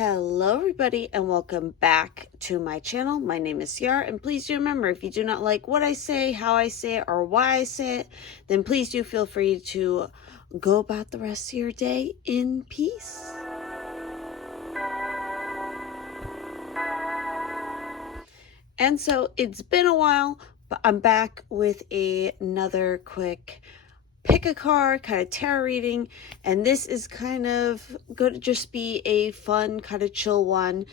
Hello everybody and welcome back to my channel. My name is Ciara, and please do remember, if you do not like what I say, how I say it, or why I say it, then please do feel free to go about the rest of your day in peace. And so it's been a while, but I'm back with another quick pick a card kind of tarot reading, and this is kind of going to just be a fun kind of chill one,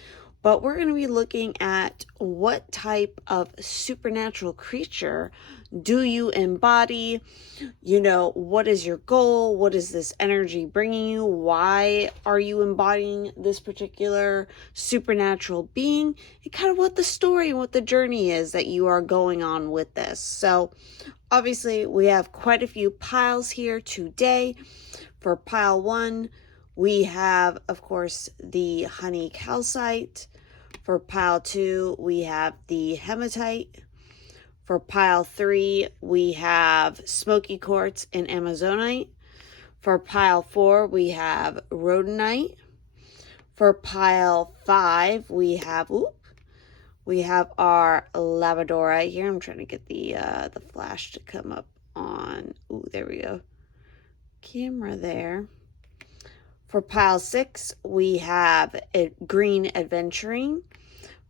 but we're going to be looking at what type of supernatural creature do you embody. What is your goal? What is this energy bringing you? Why are you embodying this particular supernatural being? And kind of what the story and what the journey is that you are going on with this. So obviously, we have quite a few piles here today. For pile 1, we have, of course, the honey calcite. For pile 2, we have the hematite. For pile 3, we have smoky quartz and amazonite. For pile 4, we have rhodonite. For pile 5, we have our labradorite here. I'm trying to get the flash to come up on. Ooh, there we go. Camera there. For pile 6, we have a green adventuring.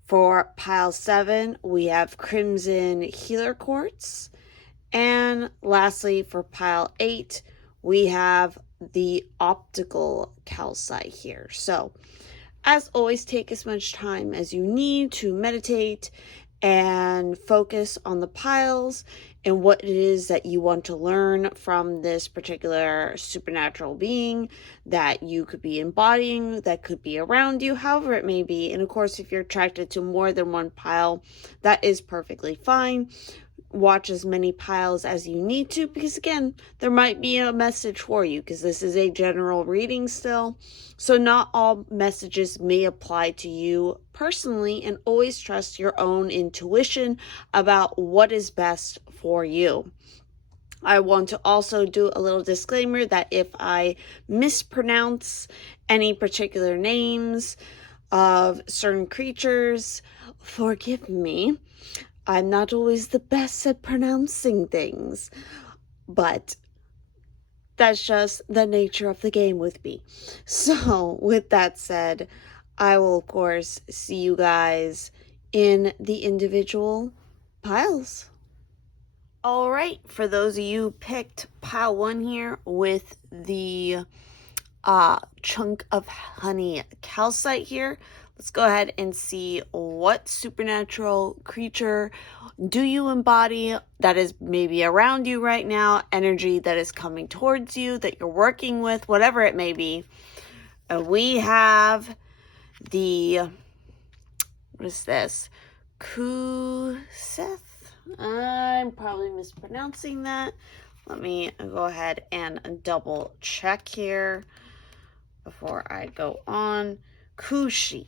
For pile 7, we have crimson healer quartz. And lastly, for pile 8, we have the optical calcite here. So, as always, take as much time as you need to meditate and focus on the piles and what it is that you want to learn from this particular supernatural being that you could be embodying, that could be around you, however it may be. And of course, if you're attracted to more than one pile, that is perfectly fine. Watch as many piles as you need to, because again, there might be a message for you, because this is a general reading still. So not all messages may apply to you personally, and always trust your own intuition about what is best for you. I want to also do a little disclaimer that if I mispronounce any particular names of certain creatures, forgive me. I'm not always the best at pronouncing things, but that's just the nature of the game with me. So, with that said, I will, of course, see you guys in the individual piles. All right, for those of you who picked pile 1 here with the chunk of honey calcite here, let's go ahead and see what supernatural creature do you embody that is maybe around you right now, energy that is coming towards you, that you're working with, whatever it may be. We have what is this? Kuseth? I'm probably mispronouncing that. Let me go ahead and double check here before I go on. Kuse.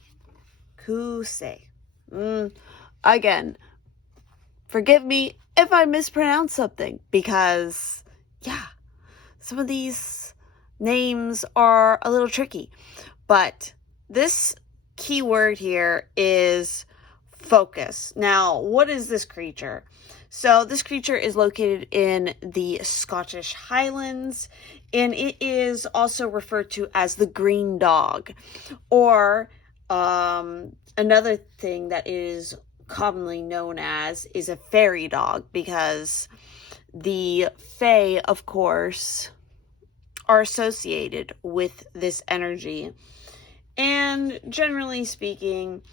Again, forgive me if I mispronounce something, because some of these names are a little tricky. But this keyword here is focus. Now, what is this creature? So this creature is located in the Scottish Highlands, and it is also referred to as the green dog, or another thing that is commonly known as is a fairy dog, because the fae, of course, are associated with this energy. And generally speaking,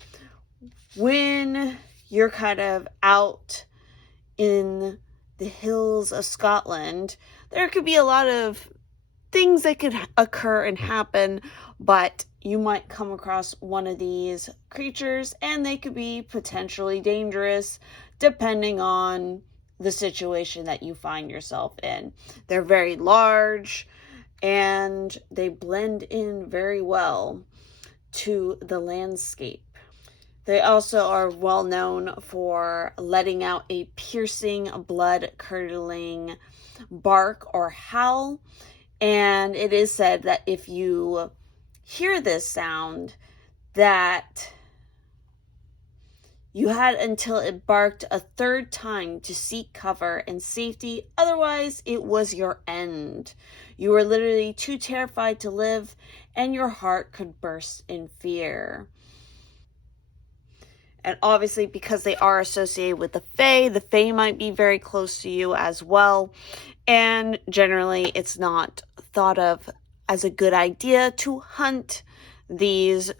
when you're kind of out in the hills of Scotland, there could be a lot of things that could occur and happen, but you might come across one of these creatures and they could be potentially dangerous depending on the situation that you find yourself in. They're very large and they blend in very well to the landscape. They also are well known for letting out a piercing, blood-curdling bark or howl. And it is said that if you hear this sound, that you had until it barked a third time to seek cover and safety. Otherwise, it was your end. You were literally too terrified to live, and your heart could burst in fear. And obviously, because they are associated with the Fae might be very close to you as well. And generally, it's not thought of as a good idea to hunt these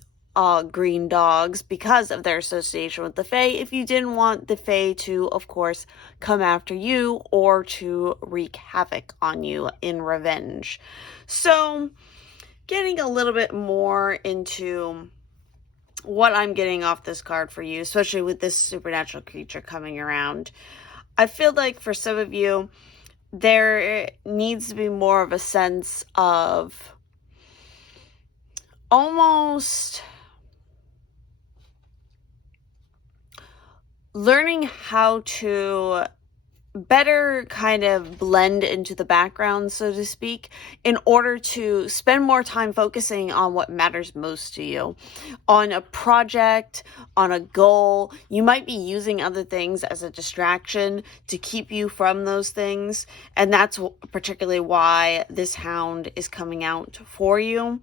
green dogs because of their association with the Fae, if you didn't want the Fae to, of course, come after you or to wreak havoc on you in revenge. So, getting a little bit more into what I'm getting off this card for you, especially with this supernatural creature coming around, I feel like for some of you, there needs to be more of a sense of almost learning how to better kind of blend into the background, so to speak, in order to spend more time focusing on what matters most to you, on a project, on a goal. You might be using other things as a distraction to keep you from those things, and that's particularly why this hound is coming out for you.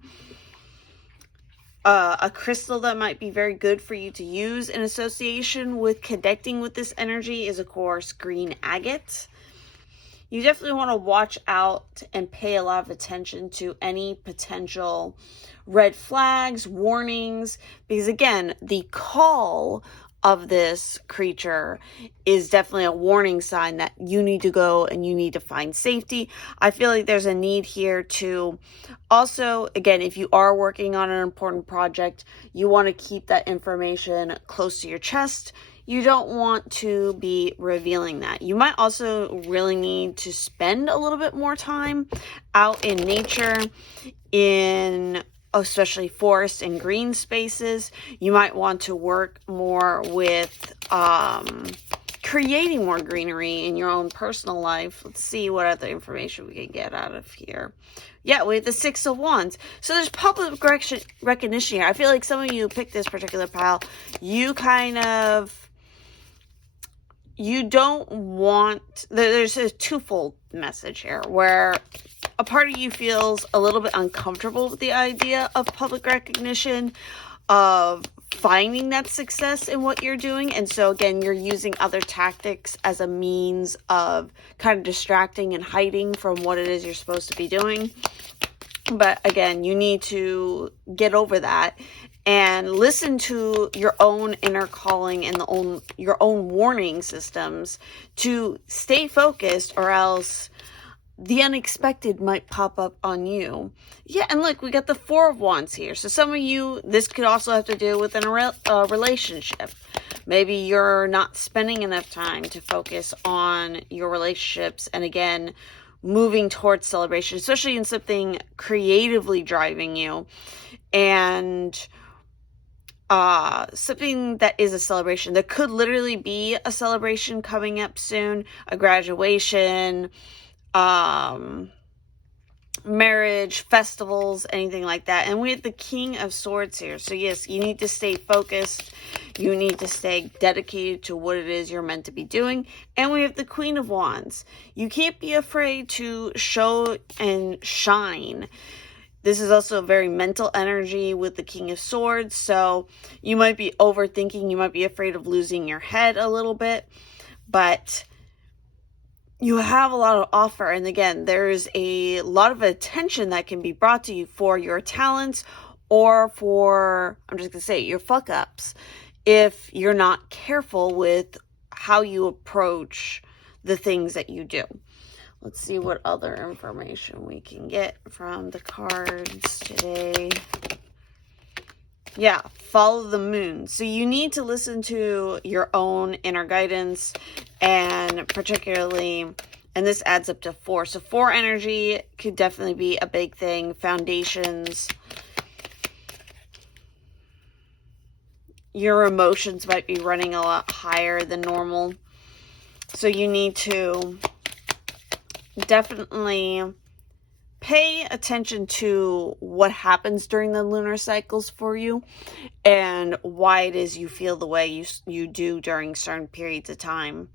A crystal that might be very good for you to use in association with connecting with this energy is, of course, green agate. You definitely want to watch out and pay a lot of attention to any potential red flags, warnings, because again, the call of this creature is definitely a warning sign that you need to go and you need to find safety. I feel like there's a need here to also, again, if you are working on an important project, you want to keep that information close to your chest. You don't want to be revealing that. You might also really need to spend a little bit more time out in nature, in especially forest and green spaces. You might want to work more with creating more greenery in your own personal life. Let's see what other information we can get out of here. Yeah, we have the Six of Wands. So there's public recognition here. I feel like some of you picked this particular pile. You don't want, there's a twofold message here where a part of you feels a little bit uncomfortable with the idea of public recognition, of finding that success in what you're doing. And so again, you're using other tactics as a means of kind of distracting and hiding from what it is you're supposed to be doing. But again, you need to get over that and listen to your own inner calling and your own warning systems to stay focused, or else the unexpected might pop up on you. Yeah, and look, we got the Four of Wands here. So some of you, this could also have to do with a relationship. Maybe you're not spending enough time to focus on your relationships, and again, moving towards celebration, especially in something creatively driving you, and something that is a celebration. There could literally be a celebration coming up soon, a graduation, marriage, festivals, anything like that. And we have the King of Swords here. So yes, you need to stay focused. You need to stay dedicated to what it is you're meant to be doing. And we have the Queen of Wands. You can't be afraid to show and shine. This is also a very mental energy with the King of Swords. So you might be overthinking. You might be afraid of losing your head a little bit. But you have a lot of offer. And again, there's a lot of attention that can be brought to you for your talents or for, I'm just going to say, your fuck ups, if you're not careful with how you approach the things that you do. Let's see what other information we can get from the cards today. Yeah, follow the moon. So you need to listen to your own inner guidance, and particularly, and this adds up to 4. So 4 energy could definitely be a big thing. Foundations. Your emotions might be running a lot higher than normal. So you need to definitely pay attention to what happens during the lunar cycles for you and why it is you feel the way you do during certain periods of time.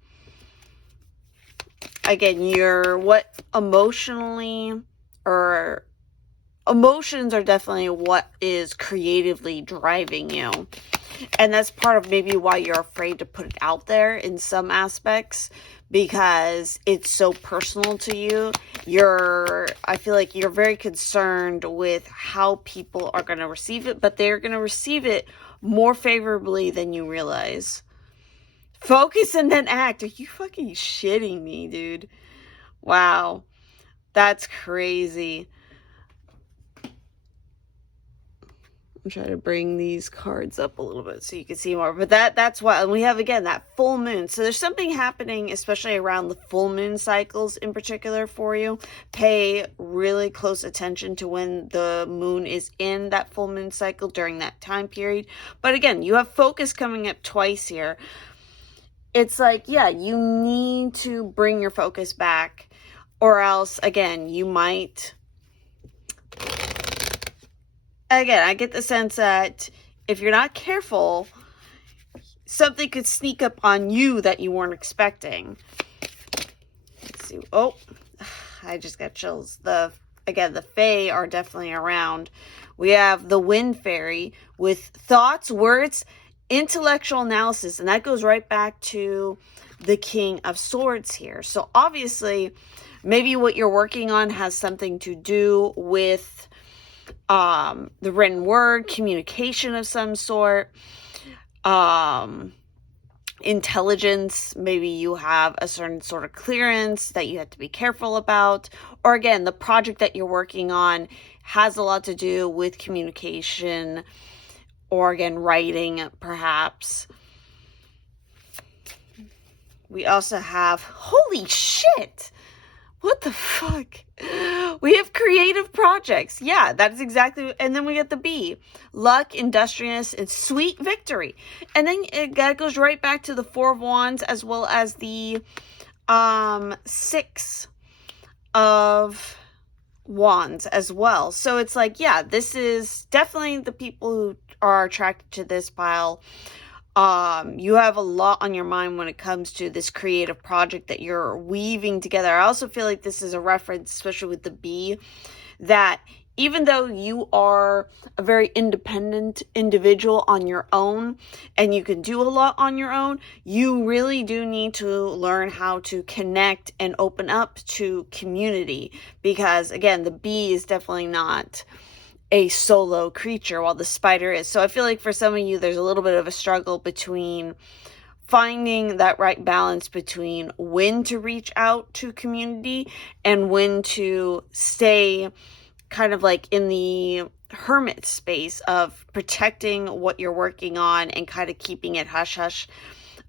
Again, emotions are definitely what is creatively driving you. And that's part of maybe why you're afraid to put it out there in some aspects, because it's so personal to you. I feel like you're very concerned with how people are going to receive it, but they're going to receive it more favorably than you realize. Focus and then act. Are you fucking shitting me, dude? Wow. That's crazy. I'm trying to bring these cards up a little bit so you can see more. But that's why we have, again, that full moon. So there's something happening, especially around the full moon cycles in particular for you. Pay really close attention to when the moon is in that full moon cycle during that time period. But again, you have focus coming up twice here. It's like, yeah, you need to bring your focus back, or else, again, you might... Again, I get the sense that if you're not careful, something could sneak up on you that you weren't expecting. Let's see. Oh, I just got chills. Again, the Fae are definitely around. We have the Wind Fairy with thoughts, words, intellectual analysis, and that goes right back to the King of Swords here. So obviously, maybe what you're working on has something to do with the written word, communication of some sort, intelligence. Maybe you have a certain sort of clearance that you have to be careful about. Or again, the project that you're working on has a lot to do with communication, or again, writing, perhaps. We also have, holy shit! What the fuck? We have creative projects. Yeah, that's exactly. And then we get the B. Luck, industriousness, and sweet victory. And then that goes right back to the Four of Wands, as well as the Six of Wands as well. So it's like, yeah, this is definitely the people who are attracted to this pile. You have a lot on your mind when it comes to this creative project that you're weaving together. I also feel like this is a reference, especially with the bee, that even though you are a very independent individual on your own and you can do a lot on your own, you really do need to learn how to connect and open up to community, because again, the bee is definitely not a solo creature, while the spider is. So I feel like for some of you, there's a little bit of a struggle between finding that right balance between when to reach out to community and when to stay kind of like in the hermit space of protecting what you're working on and kind of keeping it hush hush.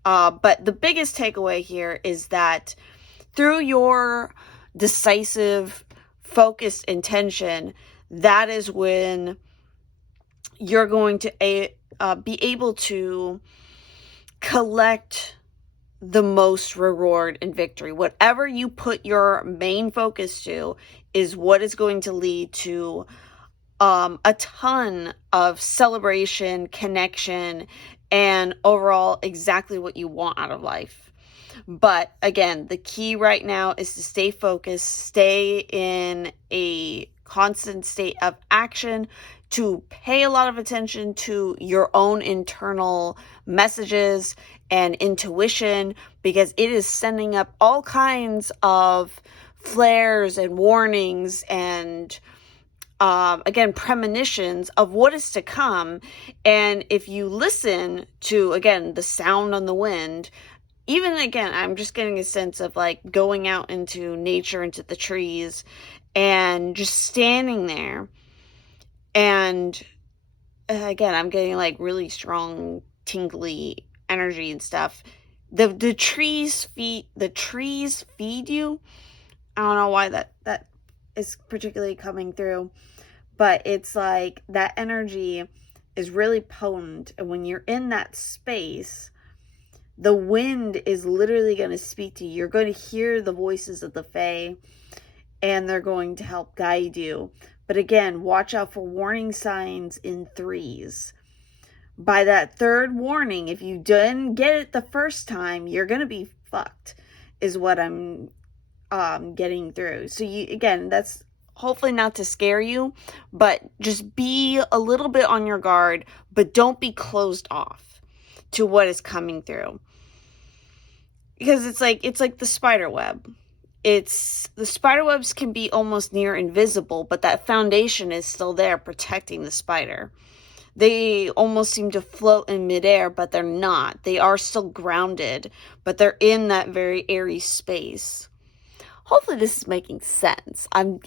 But the biggest takeaway here is that through your decisive, focused intention, that is when you're going to be able to collect the most reward and victory. Whatever you put your main focus to is what is going to lead to a ton of celebration, connection, and overall exactly what you want out of life. But again, the key right now is to stay focused, stay in a constant state of action, to pay a lot of attention to your own internal messages and intuition, because it is sending up all kinds of flares and warnings and again, premonitions of what is to come. And if you listen to, again, the sound on the wind, even again, I'm just getting a sense of like going out into nature, into the trees, and just standing there. And again, I'm getting like really strong, tingly energy and stuff. The trees feed you. I don't know why that is particularly coming through, but it's like that energy is really potent. And when you're in that space, the wind is literally going to speak to you. You're going to hear the voices of the Fae. and they're going to help guide you. But again, watch out for warning signs in threes. By that third warning, if you didn't get it the first time, you're going to be fucked, is what I'm getting through. So you, again, that's hopefully not to scare you, but just be a little bit on your guard, but don't be closed off to what is coming through. Because it's like the spider web. The spider webs can be almost near invisible, but that foundation is still there protecting the spider. They almost seem to float in midair, but they're not. They are still grounded, but they're in that very airy space. Hopefully this is making sense. I'm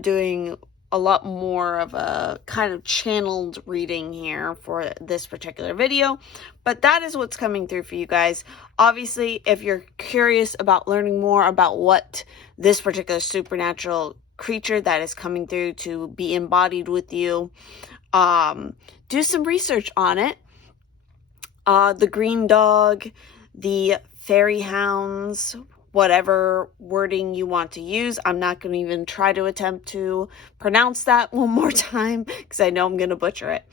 doing a lot more of a kind of channeled reading here for this particular video, but that is what's coming through for you guys. Obviously, if you're curious about learning more about what this particular supernatural creature that is coming through to be embodied with you, do some research on it. The green dog, the fairy hounds, whatever wording you want to use. I'm not going to even try to attempt to pronounce that one more time because I know I'm going to butcher it.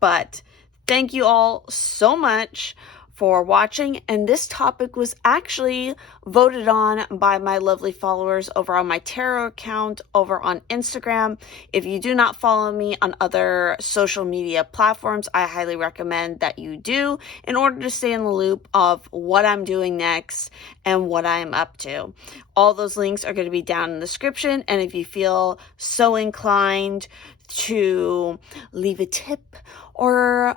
But thank you all so much for watching, and this topic was actually voted on by my lovely followers over on my tarot account over on Instagram. If you do not follow me on other social media platforms, I highly recommend that you do in order to stay in the loop of what I'm doing next and what I'm up to. All those links are going to be down in the description, and if you feel so inclined to leave a tip or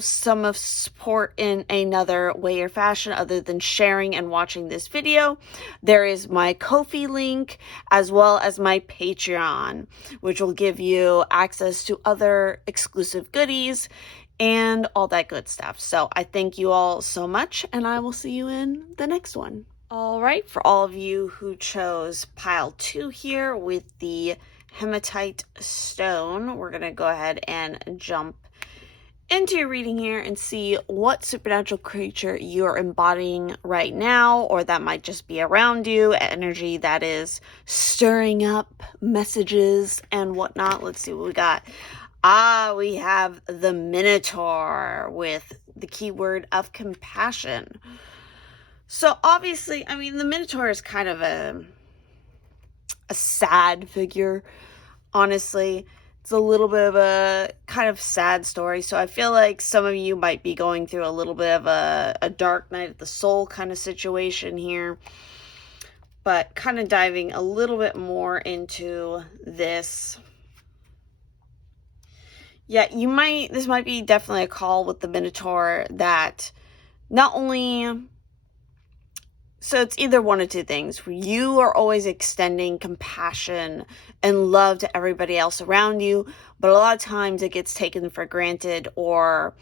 some of support in another way or fashion other than sharing and watching this video, there is my Ko-fi link as well as my Patreon, which will give you access to other exclusive goodies and all that good stuff. So I thank you all so much, and I will see you in the next one. All right, for all of you who chose pile 2 here with the hematite stone, we're going to go ahead and jump into your reading here and see what supernatural creature you're embodying right now, or that might just be around you, energy that is stirring up messages and whatnot. Let's see what we got. We have the Minotaur with the keyword of compassion. So obviously, I mean, the Minotaur is kind of a sad figure, honestly. It's a little bit of a kind of sad story, so I feel like some of you might be going through a little bit of a dark night of the soul kind of situation here. But kind of diving a little bit more into this. Yeah, this might be definitely a call with the Minotaur that not only... So it's either one of two things. You are always extending compassion and love to everybody else around you, but a lot of times it gets taken for granted, or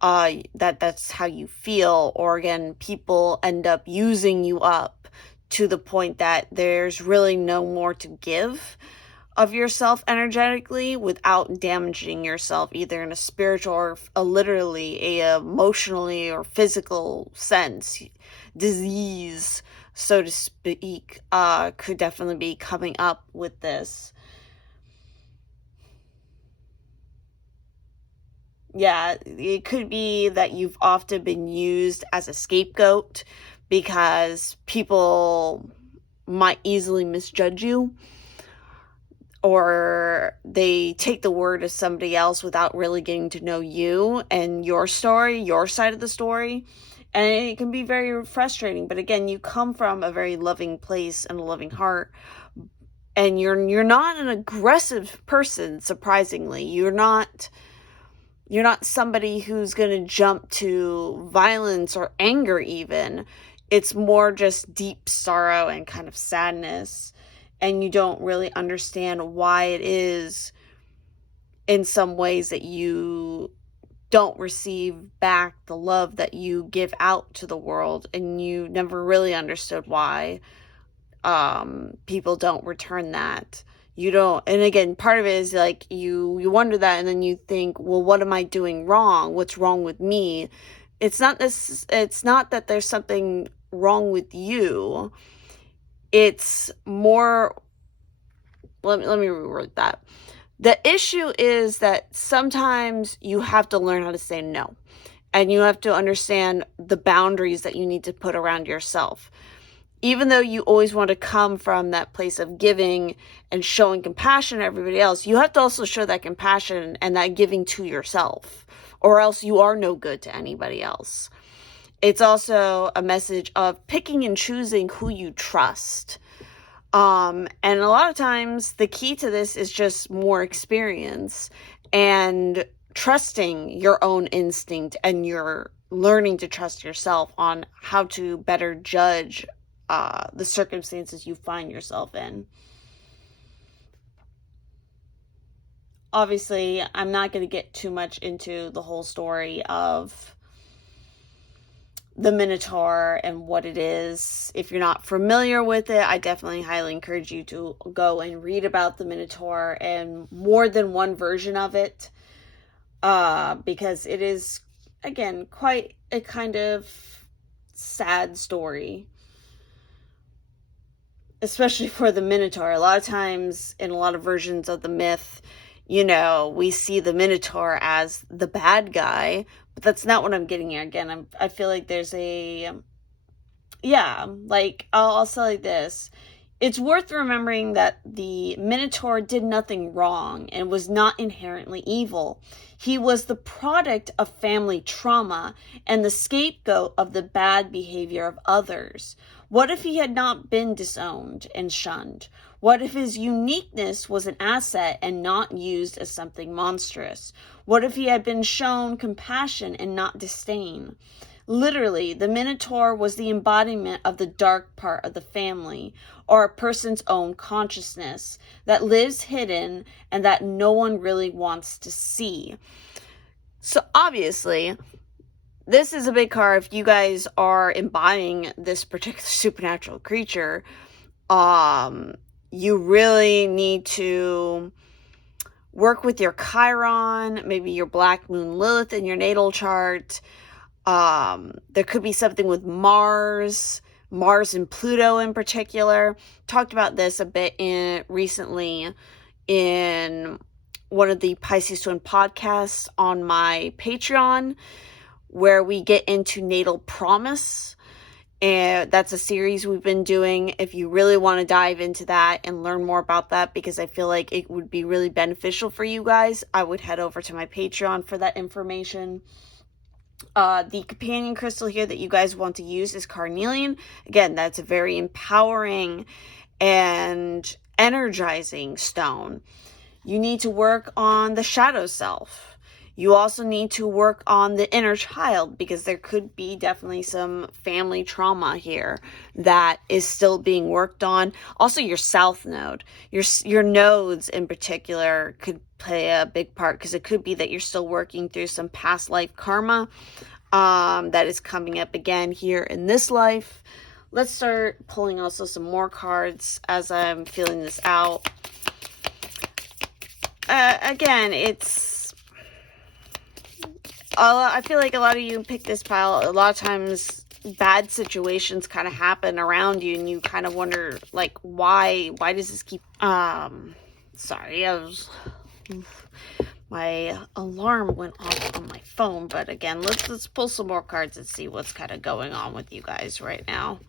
that's how you feel, or again, people end up using you up to the point that there's really no more to give of yourself energetically without damaging yourself either in a spiritual or literally a emotionally or physical sense. Disease, so to speak, could definitely be coming up with this. Yeah, it could be that you've often been used as a scapegoat because people might easily misjudge you, or they take the word of somebody else without really getting to know you and your story, your side of the story. And it can be very frustrating. But again, you come from a very loving place and a loving heart. And you're not an aggressive person, surprisingly. You're not somebody who's going to jump to violence or anger even. It's more just deep sorrow and kind of sadness. And you don't really understand why it is in some ways that you don't receive back the love that you give out to the world, and you never really understood why people don't return that. You don't, and again, part of it is like you wonder that, and then you think, well, what am I doing wrong? What's wrong with me? It's not that there's something wrong with you. It's more let me reword that. The issue is that sometimes you have to learn how to say no. And you have to understand the boundaries that you need to put around yourself. Even though you always want to come from that place of giving and showing compassion to everybody else, you have to also show that compassion and that giving to yourself, or else you are no good to anybody else. It's also a message of picking and choosing who you trust. And a lot of times the key to this is just more experience and trusting your own instinct, and you're learning to trust yourself on how to better judge the circumstances you find yourself in. Obviously, I'm not going to get too much into the whole story of the Minotaur and what it is. If you're not familiar with it, I definitely highly encourage you to go and read about the Minotaur and more than one version of it, because it is, again, quite a kind of sad story, especially for the Minotaur. A lot of times in a lot of versions of the myth, we see the Minotaur as the bad guy, but that's not what I'm getting at. Again, I feel like there's I'll say like this. It's worth remembering that the Minotaur did nothing wrong and was not inherently evil. He was the product of family trauma and the scapegoat of the bad behavior of others. What if he had not been disowned and shunned? What if his uniqueness was an asset and not used as something monstrous? What if he had been shown compassion and not disdain? Literally, the Minotaur was the embodiment of the dark part of the family, or a person's own consciousness that lives hidden and that no one really wants to see. So obviously, this is a big card. If you guys are embodying this particular supernatural creature, you really need to work with your Chiron, maybe your Black Moon Lilith in your natal chart. There could be something with Mars and Pluto in particular. Talked about this a bit recently in one of the Pisces Twin podcasts on my Patreon, where we get into natal promise. And that's a series we've been doing. If you really want to dive into that and learn more about that, because I feel like it would be really beneficial for you guys, I would head over to my Patreon for that information. The companion crystal here that you guys want to use is carnelian. Again, that's a very empowering and energizing stone. You need to work on the shadow self. You also need to work on the inner child, because there could be definitely some family trauma here that is still being worked on. Also, your south node, your nodes in particular could play a big part, because it could be that you're still working through some past life karma that is coming up again here in this life. Let's start pulling also some more cards as I'm feeling this out. Again, I feel like a lot of you pick this pile. A lot of times bad situations kind of happen around you, and you kind of wonder, like, why does this keep, sorry, my alarm went off on my phone. But again, let's pull some more cards and see what's kind of going on with you guys right now.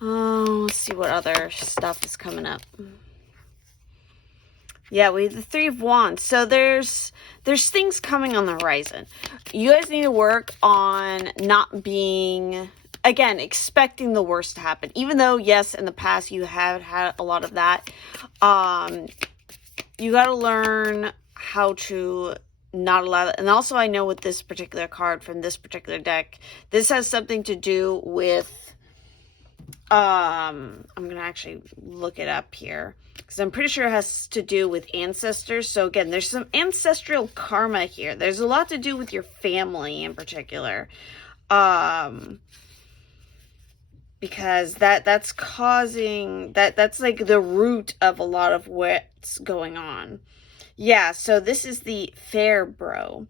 Let's see what other stuff is coming up. Yeah, we have the Three of Wands. So there's things coming on the horizon. You guys need to work on not being, again, expecting the worst to happen. Even though, yes, in the past you have had a lot of that. You got to learn how to not allow that. And also, I know with this particular card from this particular deck, this has something to do with, I'm going to actually look it up here, because I'm pretty sure it has to do with ancestors. So again, there's some ancestral karma here. There's a lot to do with your family in particular. Because that's causing, that's like the root of a lot of what's going on. Yeah, so this is the fair brow.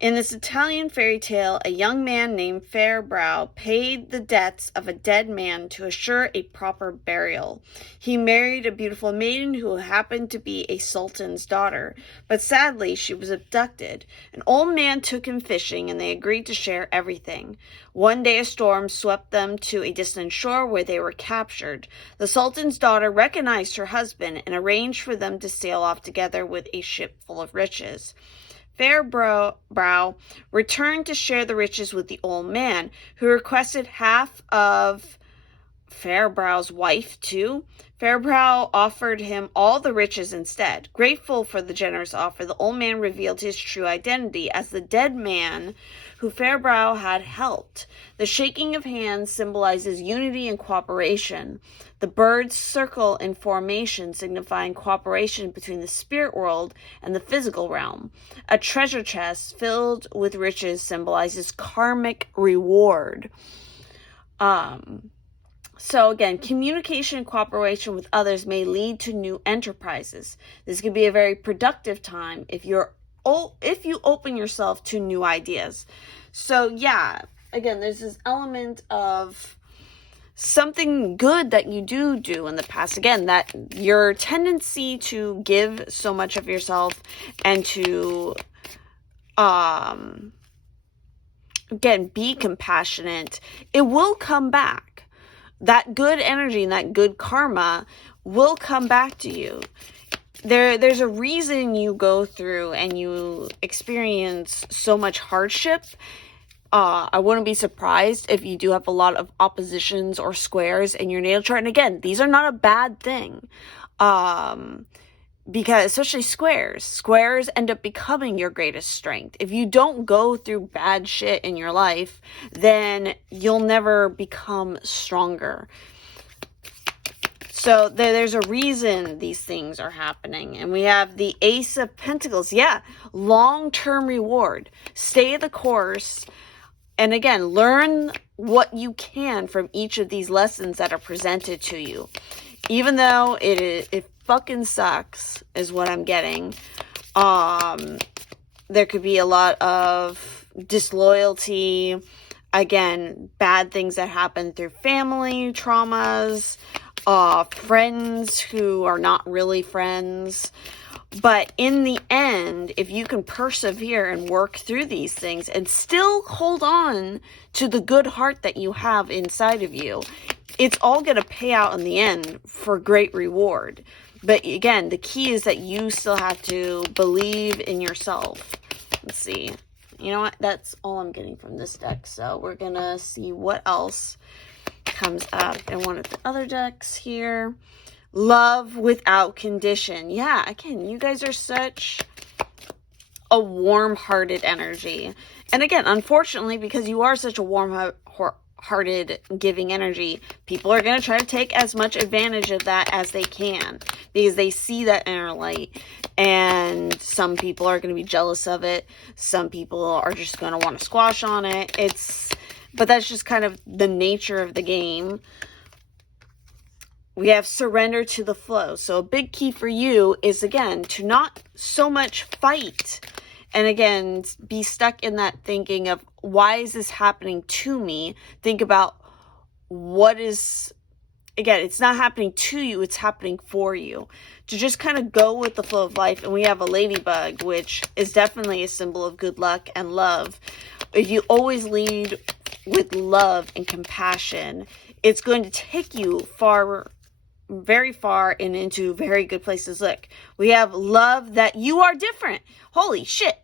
In this Italian fairy tale, a young man named Fairbrow paid the debts of a dead man to assure a proper burial. He married a beautiful maiden who happened to be a sultan's daughter, but sadly she was abducted. An old man took him fishing, and they agreed to share everything. One day a storm swept them to a distant shore where they were captured. The sultan's daughter recognized her husband and arranged for them to sail off together with a ship full of riches. Fairbrow returned to share the riches with the old man, who requested half of Fairbrow's wife too. Fairbrow offered him all the riches instead. Grateful for the generous offer, the old man revealed his true identity as the dead man who Fairbrow had helped. The shaking of hands symbolizes unity and cooperation. The birds circle in formation, signifying cooperation between the spirit world and the physical realm. A treasure chest filled with riches symbolizes karmic reward. So again, communication and cooperation with others may lead to new enterprises. This could be a very productive time if you open yourself to new ideas. So yeah, again, there's this element of something good that you do in the past. Again, that your tendency to give so much of yourself and to again, be compassionate, it will come back. That good energy and that good karma will come back to you. There's a reason you go through and you experience so much hardship. I wouldn't be surprised if you do have a lot of oppositions or squares in your natal chart. And again, these are not a bad thing. Because especially squares end up becoming your greatest strength. If you don't go through bad shit in your life, then you'll never become stronger. So there's a reason these things are happening. And we have the Ace of Pentacles. Yeah, long-term reward. Stay the course. And again, learn what you can from each of these lessons that are presented to you. Even though it fucking sucks, is what I'm getting. There could be a lot of disloyalty. Again, bad things that happen through family traumas, friends who are not really friends. But in the end, if you can persevere and work through these things and still hold on to the good heart that you have inside of you, it's all going to pay out in the end for great reward. But again, the key is that you still have to believe in yourself. Let's see. You know what? That's all I'm getting from this deck. So we're going to see what else comes up in one of the other decks here. Love without condition. Yeah, again, you guys are such a warm-hearted energy. And again, unfortunately, because you are such a warm-hearted giving energy, people are going to try to take as much advantage of that as they can because they see that inner light. And some people are going to be jealous of it. Some people are just going to want to squash on it. But that's just kind of the nature of the game. We have surrender to the flow. So a big key for you is, again, to not so much fight. And again, be stuck in that thinking of, why is this happening to me? Think about what is, again, it's not happening to you, it's happening for you. To just kind of go with the flow of life. And we have a ladybug, which is definitely a symbol of good luck and love. If you always lead with love and compassion, it's going to take you very far and into very good places. Look, we have love that you are different. Holy shit.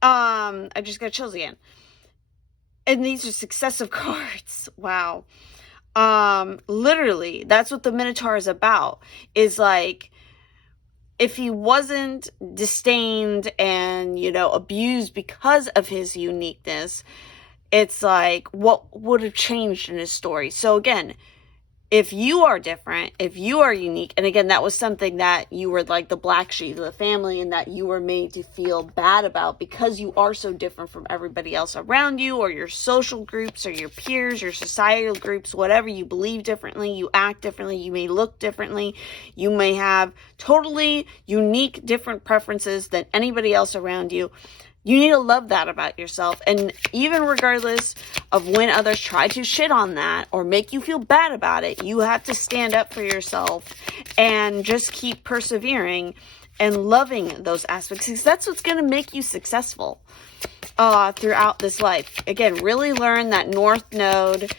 I just got chills again. And these are successive cards. Wow. Literally, that's what the Minotaur is about. Is like, if he wasn't disdained and, abused because of his uniqueness, it's like, what would have changed in his story? So again, if you are different, if you are unique, and again, that was something that you were like the black sheep of the family and that you were made to feel bad about because you are so different from everybody else around you, or your social groups, or your peers, your societal groups, whatever. You believe differently, you act differently, you may look differently, you may have totally unique, different preferences than anybody else around you. You need to love that about yourself. And even regardless of when others try to shit on that or make you feel bad about it, you have to stand up for yourself and just keep persevering and loving those aspects, because that's what's going to make you successful throughout this life. Again, really learn that North Node,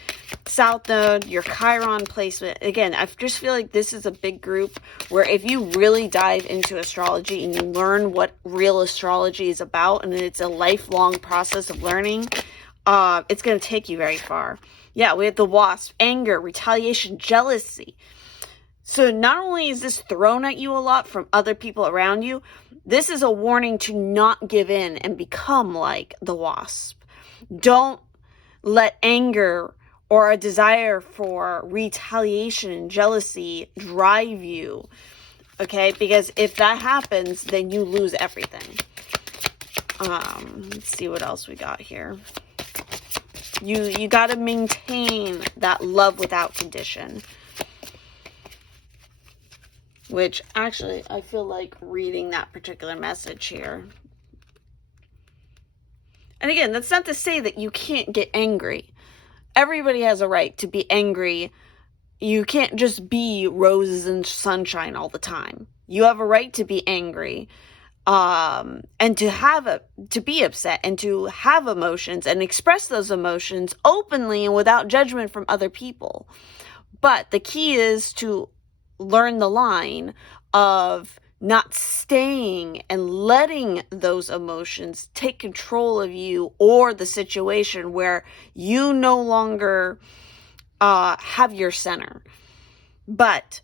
South Node, your Chiron placement. Again, I just feel like this is a big group where if you really dive into astrology and you learn what real astrology is about, and it's a lifelong process of learning, it's going to take you very far. Yeah, we have the Wasp, anger, retaliation, jealousy. So not only is this thrown at you a lot from other people around you, this is a warning to not give in and become like the Wasp. Don't let anger or a desire for retaliation and jealousy drive you, okay? Because if that happens, then you lose everything. Let's see what else we got here. You got to maintain that love without condition. Which, actually, I feel like reading that particular message here. And again, that's not to say that you can't get angry. Everybody has a right to be angry. You can't just be roses and sunshine all the time. You have a right to be angry. And to be upset and to have emotions and express those emotions openly and without judgment from other people. But the key is to learn the line of not staying and letting those emotions take control of you or the situation where you no longer have your center. But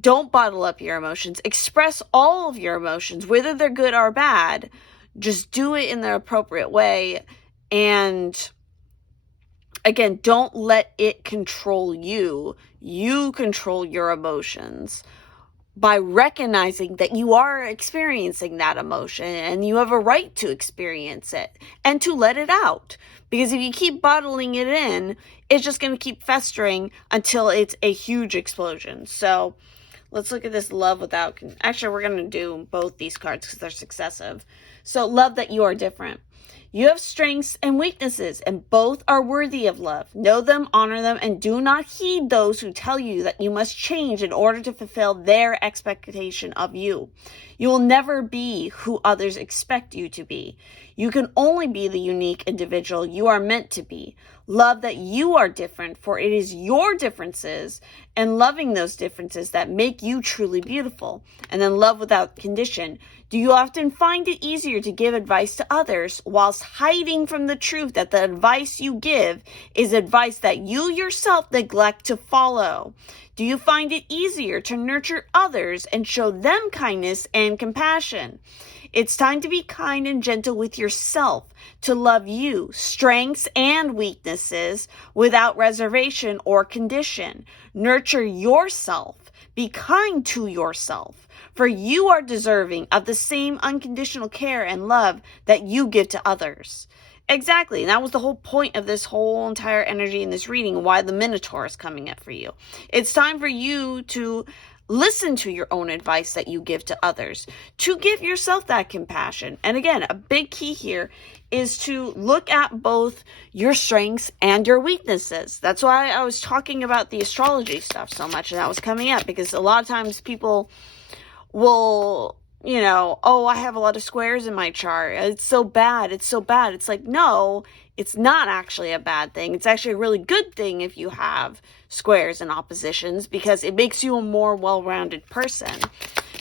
don't bottle up your emotions. Express all of your emotions, whether they're good or bad. Just do it in the appropriate way. And again, don't let it control you. You control your emotions by recognizing that you are experiencing that emotion and you have a right to experience it and to let it out. Because if you keep bottling it in, it's just going to keep festering until it's a huge explosion. So let's look at this love without... Actually, we're going to do both these cards because they're successive. So love that you are different. You have strengths and weaknesses, and both are worthy of love. Know them, honor them, and do not heed those who tell you that you must change in order to fulfill their expectation of you. You will never be who others expect you to be. You can only be the unique individual you are meant to be. Love that you are different, for it is your differences and loving those differences that make you truly beautiful. And then love without condition. Do you often find it easier to give advice to others whilst hiding from the truth that the advice you give is advice that you yourself neglect to follow? Do you find it easier to nurture others and show them kindness and compassion? It's time to be kind and gentle with yourself, to love you, strengths and weaknesses, without reservation or condition. Nurture yourself. Be kind to yourself, for you are deserving of the same unconditional care and love that you give to others. Exactly. And that was the whole point of this whole entire energy in this reading, why the Minotaur is coming up for you. It's time for you to listen to your own advice that you give to others, to give yourself that compassion. And again, a big key here is to look at both your strengths and your weaknesses. That's why I was talking about the astrology stuff so much, and that was coming up, because a lot of times people will, oh, I have a lot of squares in my chart. It's so bad. It's so bad. It's like, no, it's not actually a bad thing. It's actually a really good thing if you have squares and oppositions, because it makes you a more well-rounded person.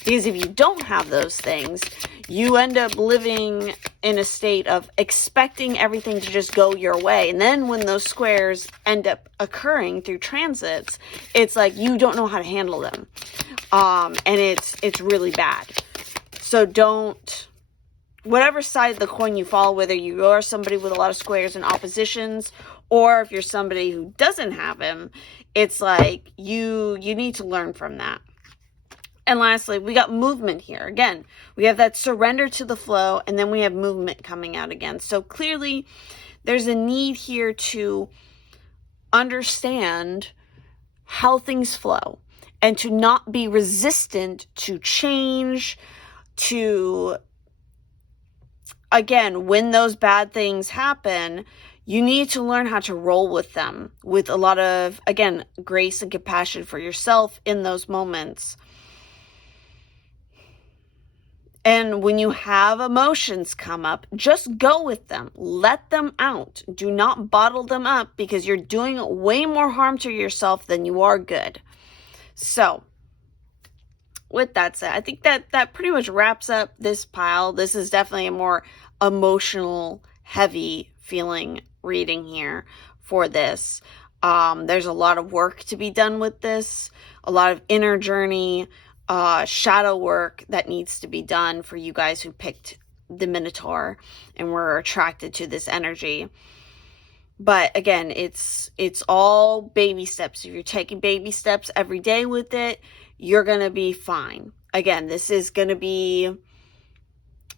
Because if you don't have those things, you end up living in a state of expecting everything to just go your way. And then when those squares end up occurring through transits, it's like you don't know how to handle them. And it's really bad. So whatever side of the coin you fall, whether you are somebody with a lot of squares and oppositions, or if you're somebody who doesn't have them, it's like you need to learn from that. And lastly, we got movement here. Again, we have that surrender to the flow, and then we have movement coming out again. So clearly, there's a need here to understand how things flow and to not be resistant to change, to again, when those bad things happen, you need to learn how to roll with them with a lot of, again, grace and compassion for yourself in those moments. And when you have emotions come up, just go with them. Let them out. Do not bottle them up, because you're doing way more harm to yourself than you are good. So, with that said, I think that pretty much wraps up this pile. This is definitely a more emotional, heavy feeling reading here for this. There's a lot of work to be done with this, a lot of inner journey, shadow work that needs to be done for you guys who picked the Minotaur and were attracted to this energy. But again, it's all baby steps. If you're taking baby steps every day with it, you're going to be fine. Again, this is going to be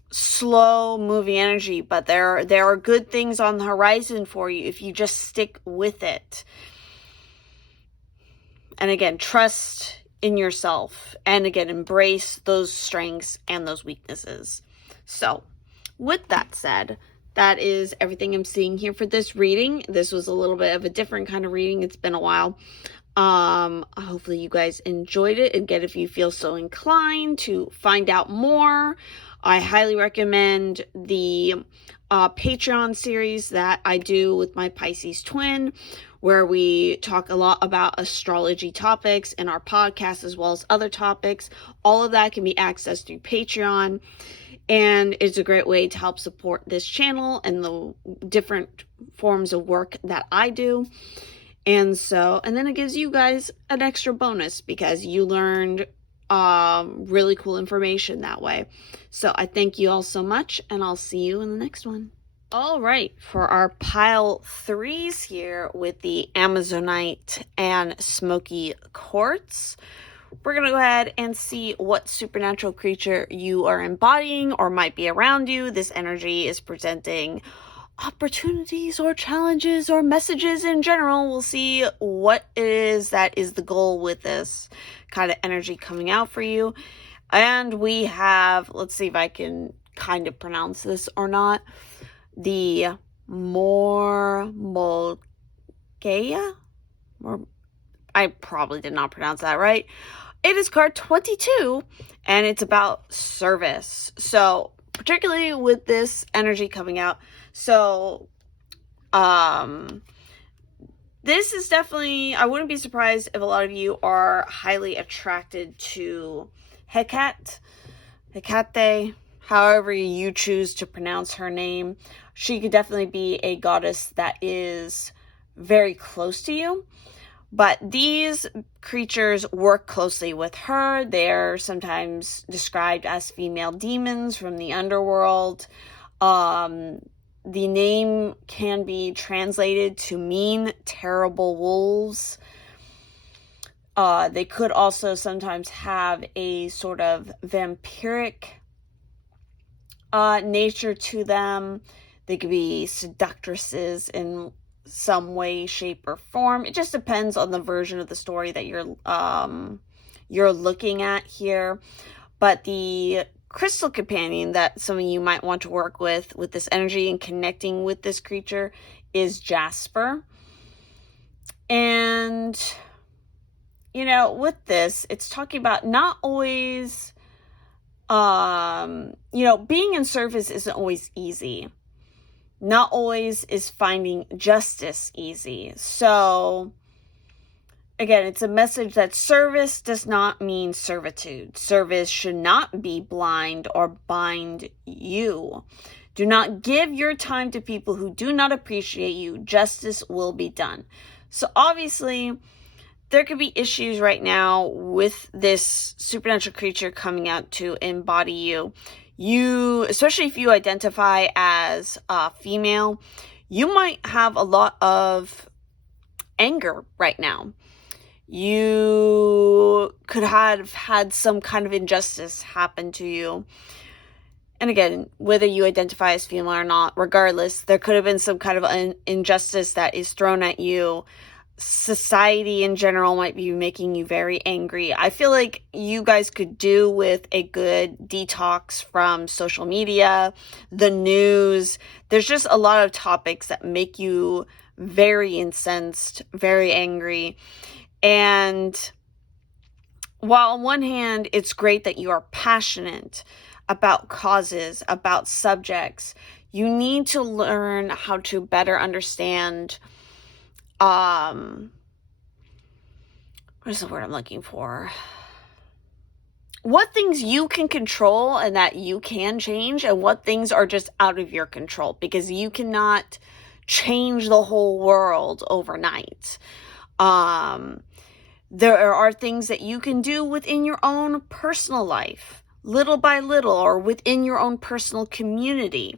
slow moving energy, but there are good things on the horizon for you if you just stick with it. And again, trust in yourself, and again, embrace those strengths and those weaknesses. So, with that said, that is everything I'm seeing here for this reading. This was a little bit of a different kind of reading. It's been a while. Hopefully you guys enjoyed it. Again, if you feel so inclined to find out more, I highly recommend the Patreon series that I do with my Pisces twin, where we talk a lot about astrology topics in our podcast, as well as other topics. All of that can be accessed through Patreon, and it's a great way to help support this channel and the different forms of work that I do. And then it gives you guys an extra bonus because you learned really cool information that way. So I thank you all so much, and I'll see you in the next one. All right, for our pile 3s here with the Amazonite and Smoky Quartz, we're going to go ahead and see what supernatural creature you are embodying or might be around you. This energy is presenting opportunities or challenges or messages in general. We'll see what it is that is the goal with this kind of energy coming out for you. And we have, let's see if I can kind of pronounce this or not, the Mormolgea? I probably did not pronounce that right. It is card 22, and it's about service. So, particularly with this energy coming out, so, this is definitely, I wouldn't be surprised if a lot of you are highly attracted to Hecate, however you choose to pronounce her name. She could definitely be a goddess that is very close to you. But these creatures work closely with her. They're sometimes described as female demons from the underworld. The name can be translated to mean terrible wolves. They could also sometimes have a sort of vampiric nature to them. They could be seductresses in some way, shape, or form. It just depends on the version of the story that you're looking at here. But the crystal companion that some of you might want to work with this energy and connecting with this creature is jasper. And with this, it's talking about not always being in service isn't always easy. Not always is finding justice easy. So, again, it's a message that service does not mean servitude. Service should not be blind or bind you. Do not give your time to people who do not appreciate you. Justice will be done. So, obviously, there could be issues right now with this supernatural creature coming out to embody you. You, especially if you identify as female, you might have a lot of anger right now. You could have had some kind of injustice happen to you. And again, whether you identify as female or not, regardless, there could have been some kind of injustice that is thrown at you. society in general might be making you very angry. I feel like you guys could do with a good detox from social media, the news. There's just a lot of topics that make you very incensed, very angry. And while on one hand, it's great that you are passionate about causes, about subjects, you need to learn how to better understand, what is the word I'm looking for? What things you can control and that you can change, and what things are just out of your control, because you cannot change the whole world overnight. There are things that you can do within your own personal life, little by little, or within your own personal community.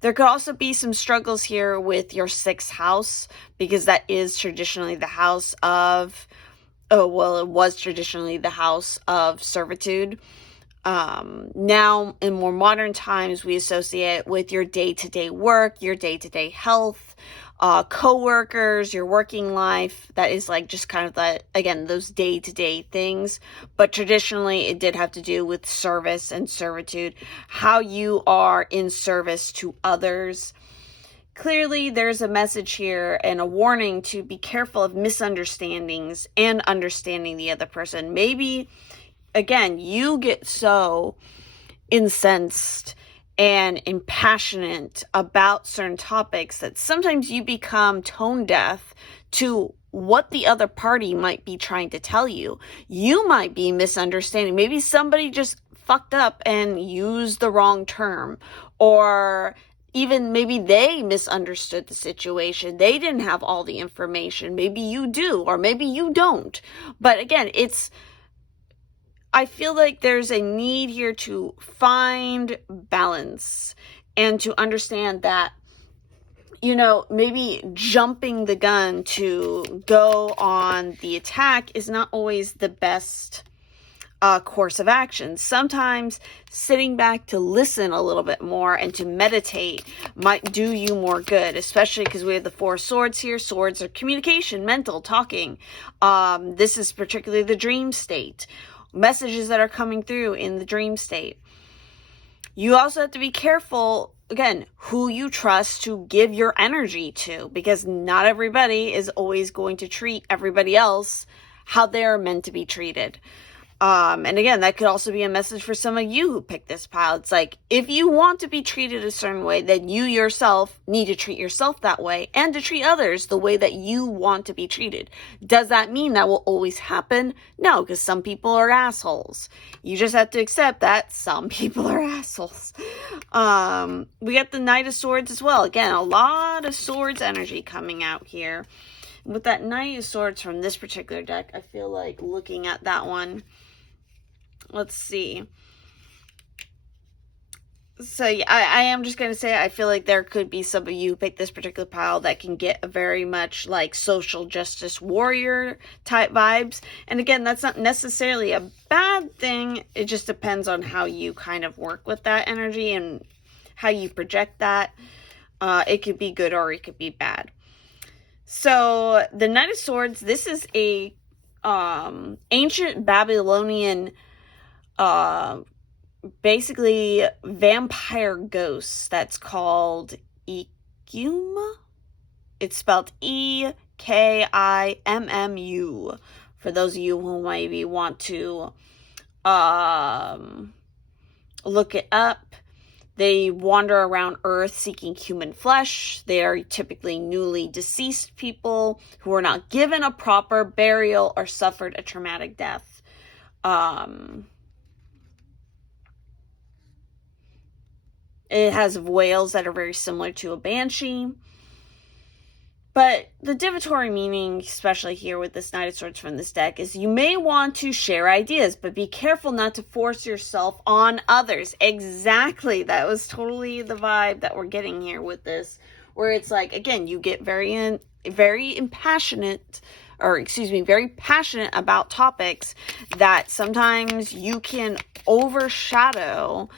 There could also be some struggles here with your 6th house, because that is traditionally the house of, it was traditionally the house of servitude. Now, in more modern times, we associate it with your day-to-day work, your day-to-day health, co-workers, your working life. That is like just kind of that, again, those day-to-day things. But traditionally, it did have to do with service and servitude, how you are in service to others. Clearly, there's a message here and a warning to be careful of misunderstandings and understanding the other person. Maybe, again, you get so incensed and impassionate about certain topics that sometimes you become tone deaf to what the other party might be trying to tell you. You might be misunderstanding. Maybe somebody just fucked up and used the wrong term, or even maybe they misunderstood the situation. They didn't have all the information. Maybe you do, or maybe you don't. But again, I feel like there's a need here to find balance and to understand that, maybe jumping the gun to go on the attack is not always the best course of action. Sometimes sitting back to listen a little bit more and to meditate might do you more good, especially because we have the 4 swords here. Swords are communication, mental, talking. This is particularly the dream state. Messages that are coming through in the dream state. You also have to be careful, again, who you trust to give your energy to, because not everybody is always going to treat everybody else how they're meant to be treated. And again, that could also be a message for some of you who picked this pile. It's like, if you want to be treated a certain way, then you yourself need to treat yourself that way and to treat others the way that you want to be treated. Does that mean that will always happen? No, because some people are assholes. You just have to accept that some people are assholes. We got the Knight of Swords as well. Again, a lot of swords energy coming out here. With that Knight of Swords from this particular deck, I feel like looking at that one. Let's see. So yeah, I am just going to say I feel like there could be some of you who pick this particular pile that can get a very much like social justice warrior type vibes. And again, that's not necessarily a bad thing. It just depends on how you kind of work with that energy and how you project that. It could be good or it could be bad. So the Knight of Swords, this is a ancient Babylonian basically vampire ghost that's called Ekimmu. It's spelled Ekimmu. For those of you who maybe want to look it up. They wander around Earth seeking human flesh. They are typically newly deceased people who were not given a proper burial or suffered a traumatic death. It has wails that are very similar to a banshee. But the divinatory meaning, especially here with this Knight of Swords from this deck, is you may want to share ideas, but be careful not to force yourself on others. Exactly. That was totally the vibe that we're getting here with this. Where it's like, again, you get very passionate about topics that sometimes you can overshadow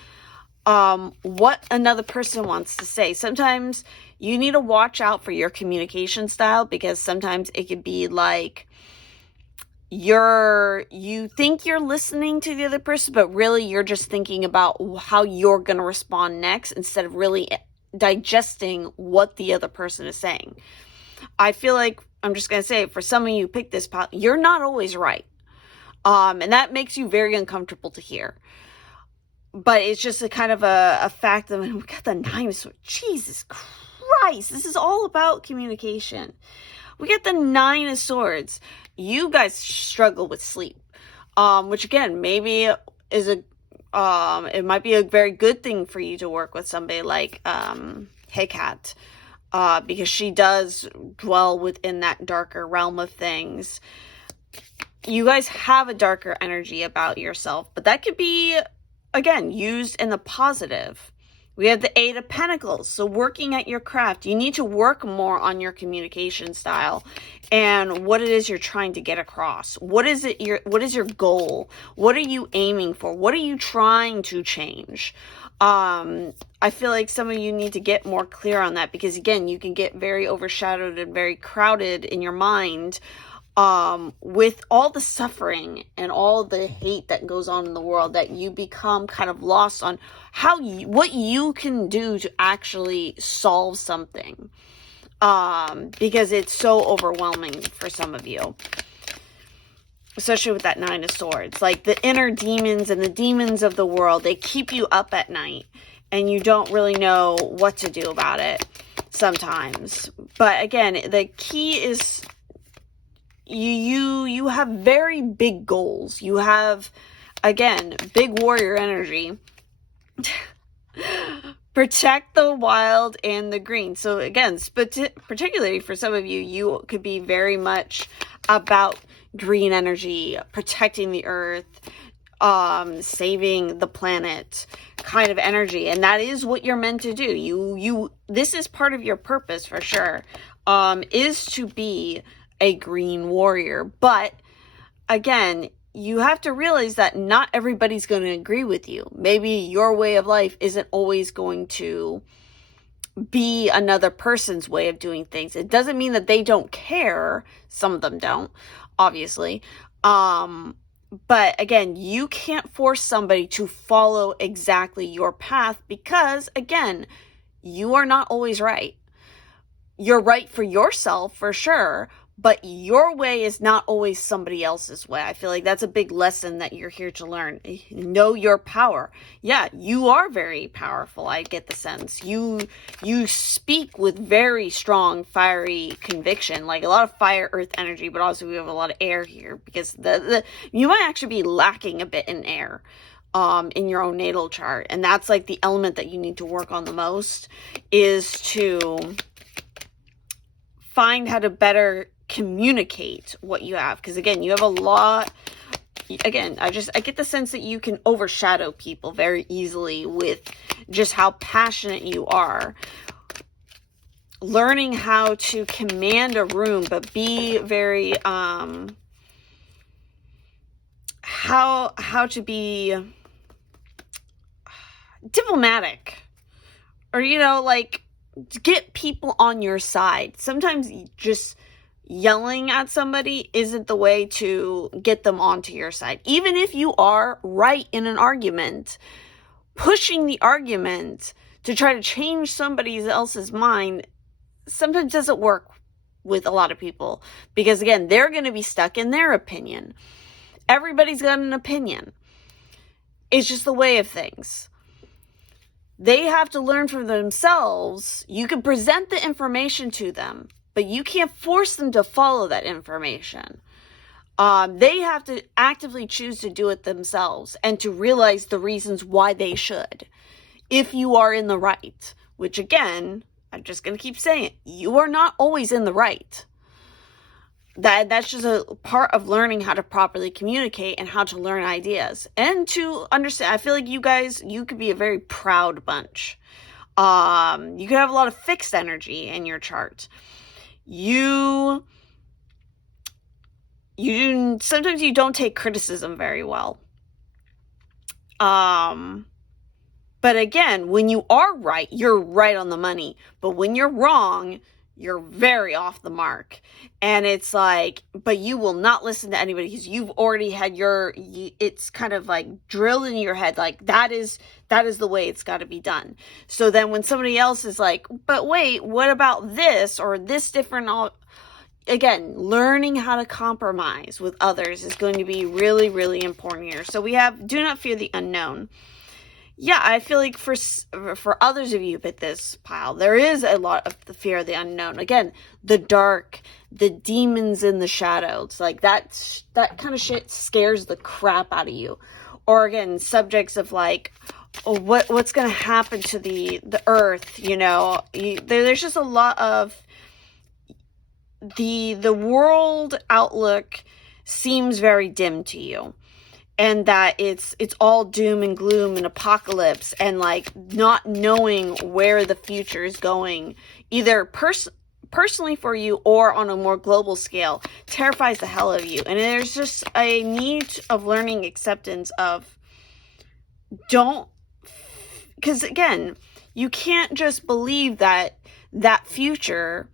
what another person wants to say. Sometimes you need to watch out for your communication style, because sometimes it could be like you think you're listening to the other person, but really you're just thinking about how you're going to respond next instead of really digesting what the other person is saying. I feel like, I'm just going to say, for some of you who pick this pot, you're not always right. And that makes you very uncomfortable to hear. But it's just a kind of a fact that we got the 9 of Swords. Jesus Christ, this is all about communication. We get the 9 of Swords. You guys struggle with sleep, which again, maybe is it might be a very good thing for you to work with somebody like Heycat, because she does dwell within that darker realm of things. You guys have a darker energy about yourself, but that could be, again, used in the positive. We have the 8 of Pentacles. So working at your craft, you need to work more on your communication style and what it is you're trying to get across. What is your goal? What are you aiming for? What are you trying to change? I feel like some of you need to get more clear on that, because again, you can get very overshadowed and very crowded in your mind with all the suffering and all the hate that goes on in the world, that you become kind of lost on what you can do to actually solve something, because it's so overwhelming for some of you, especially with that 9 of Swords. Like the inner demons and the demons of the world, they keep you up at night and you don't really know what to do about it sometimes. But again, the key is you have very big goals. You have, again, big warrior energy. Protect the wild and the green. So again, particularly for some of you, you could be very much about green energy, protecting the earth, saving the planet kind of energy. And that is what you're meant to do. This is part of your purpose for sure, is to be a green warrior. But again, you have to realize that not everybody's going to agree with you. Maybe your way of life isn't always going to be another person's way of doing things. It doesn't mean that they don't care. Some of them don't, obviously. But again, you can't force somebody to follow exactly your path, because again, you are not always right. You're right for yourself for sure, but your way is not always somebody else's way. I feel like that's a big lesson that you're here to learn. Know your power. Yeah, you are very powerful. I get the sense. You speak with very strong, fiery conviction, like a lot of fire, earth energy, but also we have a lot of air here, because you might actually be lacking a bit in air in your own natal chart. And that's like the element that you need to work on the most, is to find how to better communicate what you have. Because again, you have a lot. Again, I get the sense that you can overshadow people very easily with just how passionate you are. Learning how to command a room, but be very how to be diplomatic, or like get people on your side. Sometimes just yelling at somebody isn't the way to get them onto your side. Even if you are right in an argument, pushing the argument to try to change somebody else's mind sometimes doesn't work with a lot of people, because again, they're going to be stuck in their opinion. Everybody's got an opinion. It's just the way of things. They have to learn for themselves. You can present the information to them, but you can't force them to follow that information. They have to actively choose to do it themselves and to realize the reasons why they should, if you are in the right. Which again, I'm just going to keep saying it, you are not always in the right. That's just a part of learning how to properly communicate and how to learn ideas and to understand. I feel like you could be a very proud bunch. You could have a lot of fixed energy in your chart. Sometimes you don't take criticism very well. But But again, when you are right, you're right on the money. But when you're wrong, you're very off the mark. And it's like, but you will not listen to anybody because you've already had it's kind of like drilled in your head. Like that is the way it's got to be done. So then when somebody else is like, but wait, what about this or this different, again, learning how to compromise with others is going to be really, really important here. So we have, do not fear the unknown. Yeah, I feel like for others of you at this pile, there is a lot of the fear of the unknown. Again, the dark, the demons in the shadows, like that kind of shit scares the crap out of you. Or again, subjects of like, oh, what's going to happen to the earth, you know? There's just a lot of the world outlook seems very dim to you. And that it's all doom and gloom and apocalypse and like not knowing where the future is going, either personally for you or on a more global scale, terrifies the hell out of you. And there's just a need of learning acceptance of because again, you can't just believe that future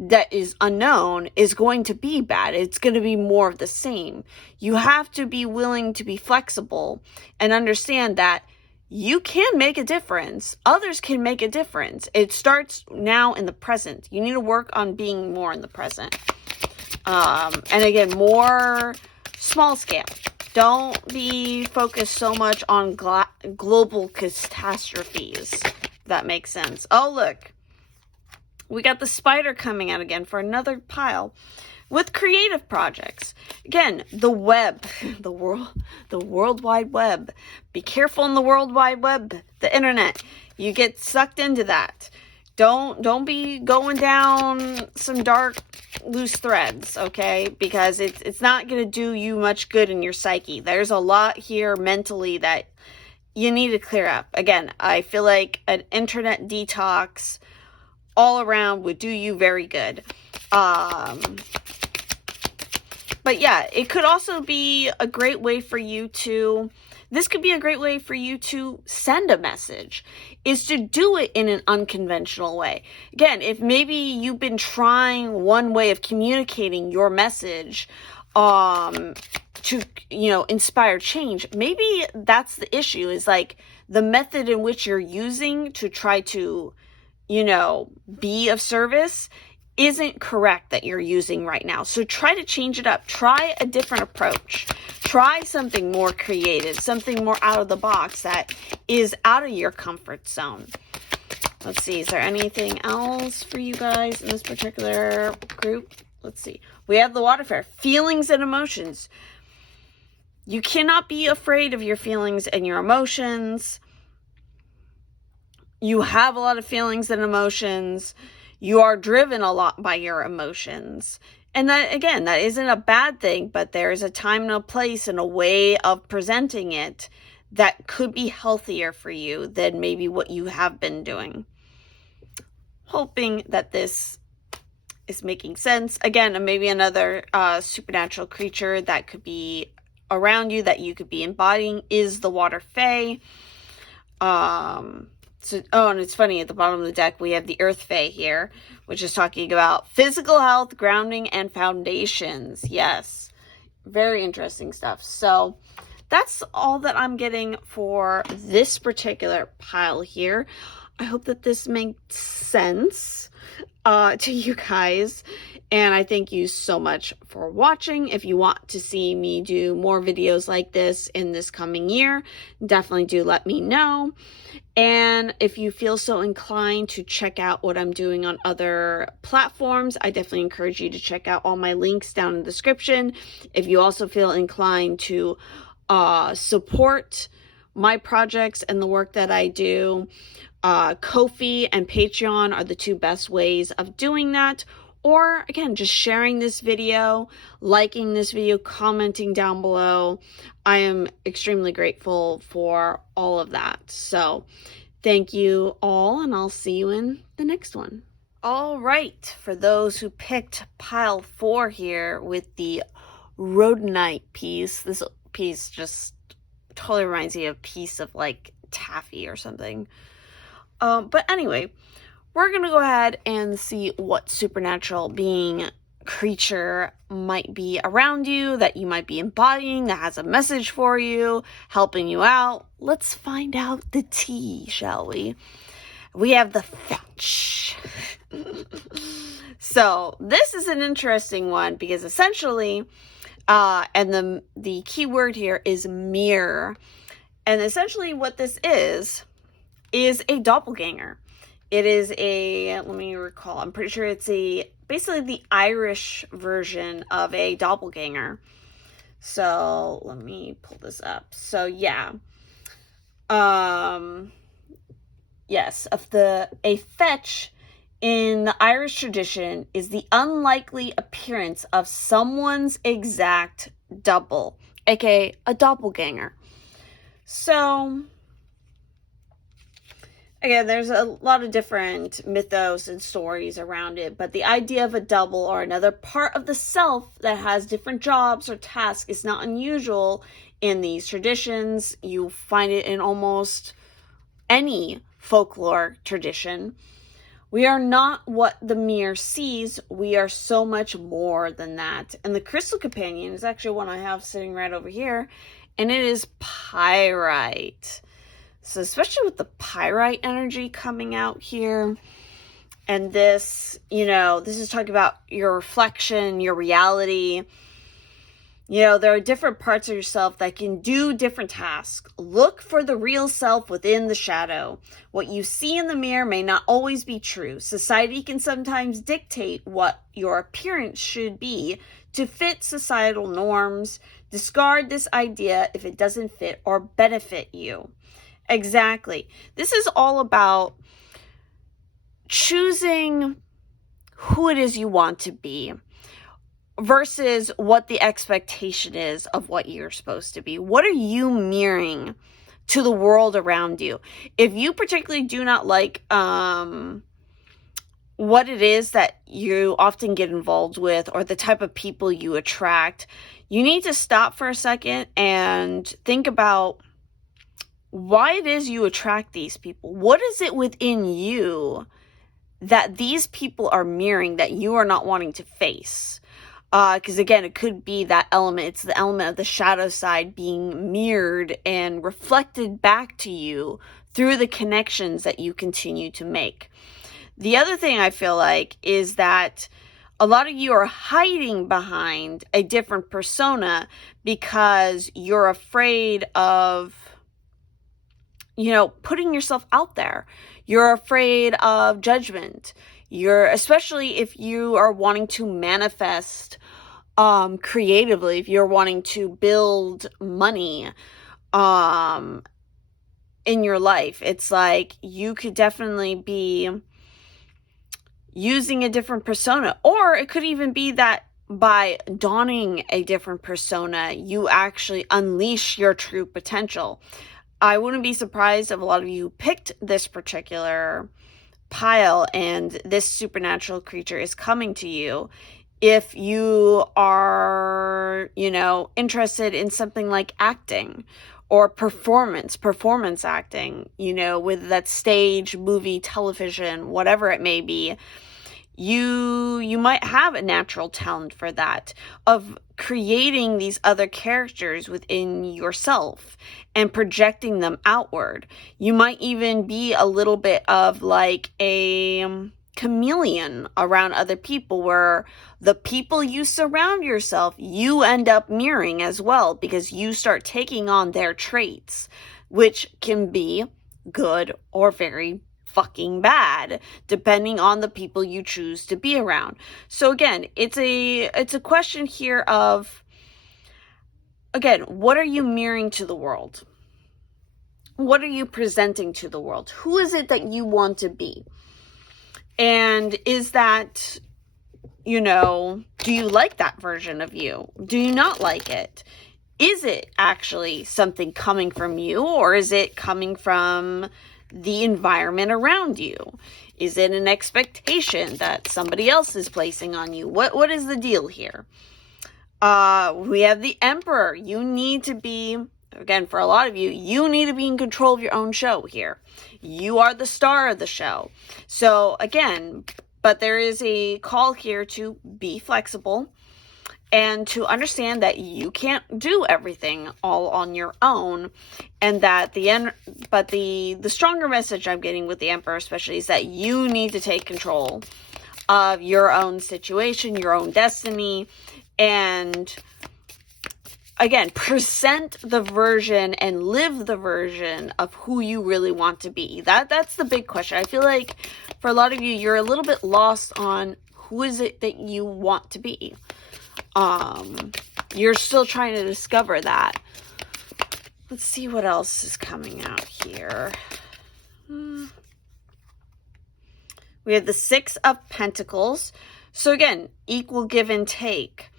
that is unknown is going to be bad. It's going to be more of the same. You have to be willing to be flexible and understand that you can make a difference. Others can make a difference. It starts now in the present. You need to work on being more in the present. And again, more small scale. Don't be focused so much on global catastrophes. If that makes sense. Oh, look. We got the spider coming out again for another pile with creative projects. Again, the web, the World Wide Web. Be careful in the World Wide Web, the internet. You get sucked into that. Don't be going down some dark, loose threads, okay? Because it's not going to do you much good in your psyche. There's a lot here mentally that you need to clear up. Again, I feel like an internet detox all around would do you very good. But yeah, it could also be a great way for you to, this could be a great way for you to send a message, is to do it in an unconventional way. Again, if maybe you've been trying one way of communicating your message, to, inspire change, maybe that's the issue, is like the method in which you're using to try to be of service isn't correct that you're using right now. So try to change it up. Try a different approach. Try something more creative, something more out of the box that is out of your comfort zone. Let's see, is there anything else for you guys in this particular group? Let's see. We have the water fairy, feelings and emotions. You cannot be afraid of your feelings and your emotions. You have a lot of feelings and emotions. You are driven a lot by your emotions. And that, again, that isn't a bad thing, but there's a time and a place and a way of presenting it that could be healthier for you than maybe what you have been doing. Hoping that this is making sense. Again, maybe another supernatural creature that could be around you that you could be embodying is the water fae. And it's funny, at the bottom of the deck, we have the Earth Fae here, which is talking about physical health, grounding, and foundations. Yes, very interesting stuff. So that's all that I'm getting for this particular pile here. I hope that this makes sense to you guys. And I thank you so much for watching. If you want to see me do more videos like this in this coming year, definitely do let me know. And if you feel so inclined to check out what I'm doing on other platforms, I definitely encourage you to check out all my links down in the description. If you also feel inclined to support my projects and the work that I do, Ko-fi and Patreon are the two best ways of doing that. Or again, just sharing this video, liking this video, commenting down below. I am extremely grateful for all of that. So thank you all, and I'll see you in the next one. All right, for those who picked pile 4 here with the rhodonite piece, this piece just totally reminds me of a piece of like taffy or something. But anyway, we're going to go ahead and see what supernatural being, creature might be around you, that you might be embodying, that has a message for you, helping you out. Let's find out the tea, shall we? We have the fetch. So this is an interesting one because essentially, and the key word here is mirror. And essentially what this is a doppelganger. It is let me recall, I'm pretty sure it's basically the Irish version of a doppelganger. So let me pull this up. So yeah. Yes, a fetch in the Irish tradition is the unlikely appearance of someone's exact double, aka a doppelganger. So again, there's a lot of different mythos and stories around it, but the idea of a double or another part of the self that has different jobs or tasks is not unusual in these traditions. You find it in almost any folklore tradition. We are not what the mirror sees. We are so much more than that. And the crystal companion is actually one I have sitting right over here, and it is pyrite. So especially with the pyrite energy coming out here, and this, this is talking about your reflection, your reality. There are different parts of yourself that can do different tasks. Look for the real self within the shadow. What you see in the mirror may not always be true. Society can sometimes dictate what your appearance should be to fit societal norms. Discard this idea if it doesn't fit or benefit you. Exactly. This is all about choosing who it is you want to be versus what the expectation is of what you're supposed to be. What are you mirroring to the world around you? If you particularly do not like what it is that you often get involved with or the type of people you attract, you need to stop for a second and think about why it is you attract these people. What is it within you that these people are mirroring that you are not wanting to face? Because again, it could be that element. It's the element of the shadow side being mirrored and reflected back to you through the connections that you continue to make. The other thing I feel like is that a lot of you are hiding behind a different persona because you're afraid of, putting yourself out there. You're afraid of judgment. Especially if you are wanting to manifest creatively, if you're wanting to build money in your life, it's like you could definitely be using a different persona. Or it could even be that by donning a different persona, you actually unleash your true potential. I wouldn't be surprised if a lot of you picked this particular pile and this supernatural creature is coming to you if you are, interested in something like acting or performance acting, with that stage, movie, television, whatever it may be. You might have a natural talent for that, of creating these other characters within yourself and projecting them outward. You might even be a little bit of like a chameleon around other people, where the people you surround yourself, you end up mirroring as well, because you start taking on their traits, which can be good or very fucking bad, depending on the people you choose to be around. So again, it's a question here of, again, what are you mirroring to the world? What are you presenting to the world? Who is it that you want to be? And is that, do you like that version of you? Do you not like it? Is it actually something coming from you, or is it coming from the environment around you? Is it an expectation that somebody else is placing on you? What is the deal here? We have the Emperor. You need to be Again, for a lot of you, you need to be in control of your own show here. You are the star of the show. So again, but there is a call here to be flexible and to understand that you can't do everything all on your own, and that the stronger message I'm getting with the Emperor especially is that you need to take control of your own situation, your own destiny, and again, present the version and live the version of who you really want to be. That's the big question. I feel like for a lot of you, you're a little bit lost on who is it that you want to be. You're still trying to discover that. Let's see what else is coming out here. We have the Six of Pentacles. So again, equal give and take.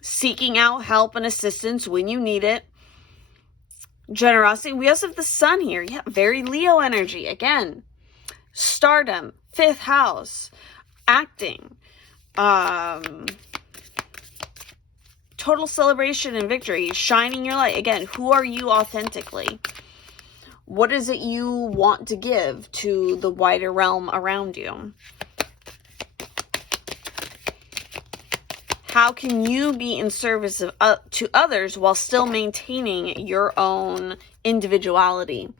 Seeking out help and assistance when you need it. Generosity. We also have the Sun here. Yeah, very Leo energy. Again, stardom, 5th house, acting. Total celebration and victory, shining your light. Again, who are you authentically? What is it you want to give to the wider realm around you? How can you be in service of to others while still maintaining your own individuality?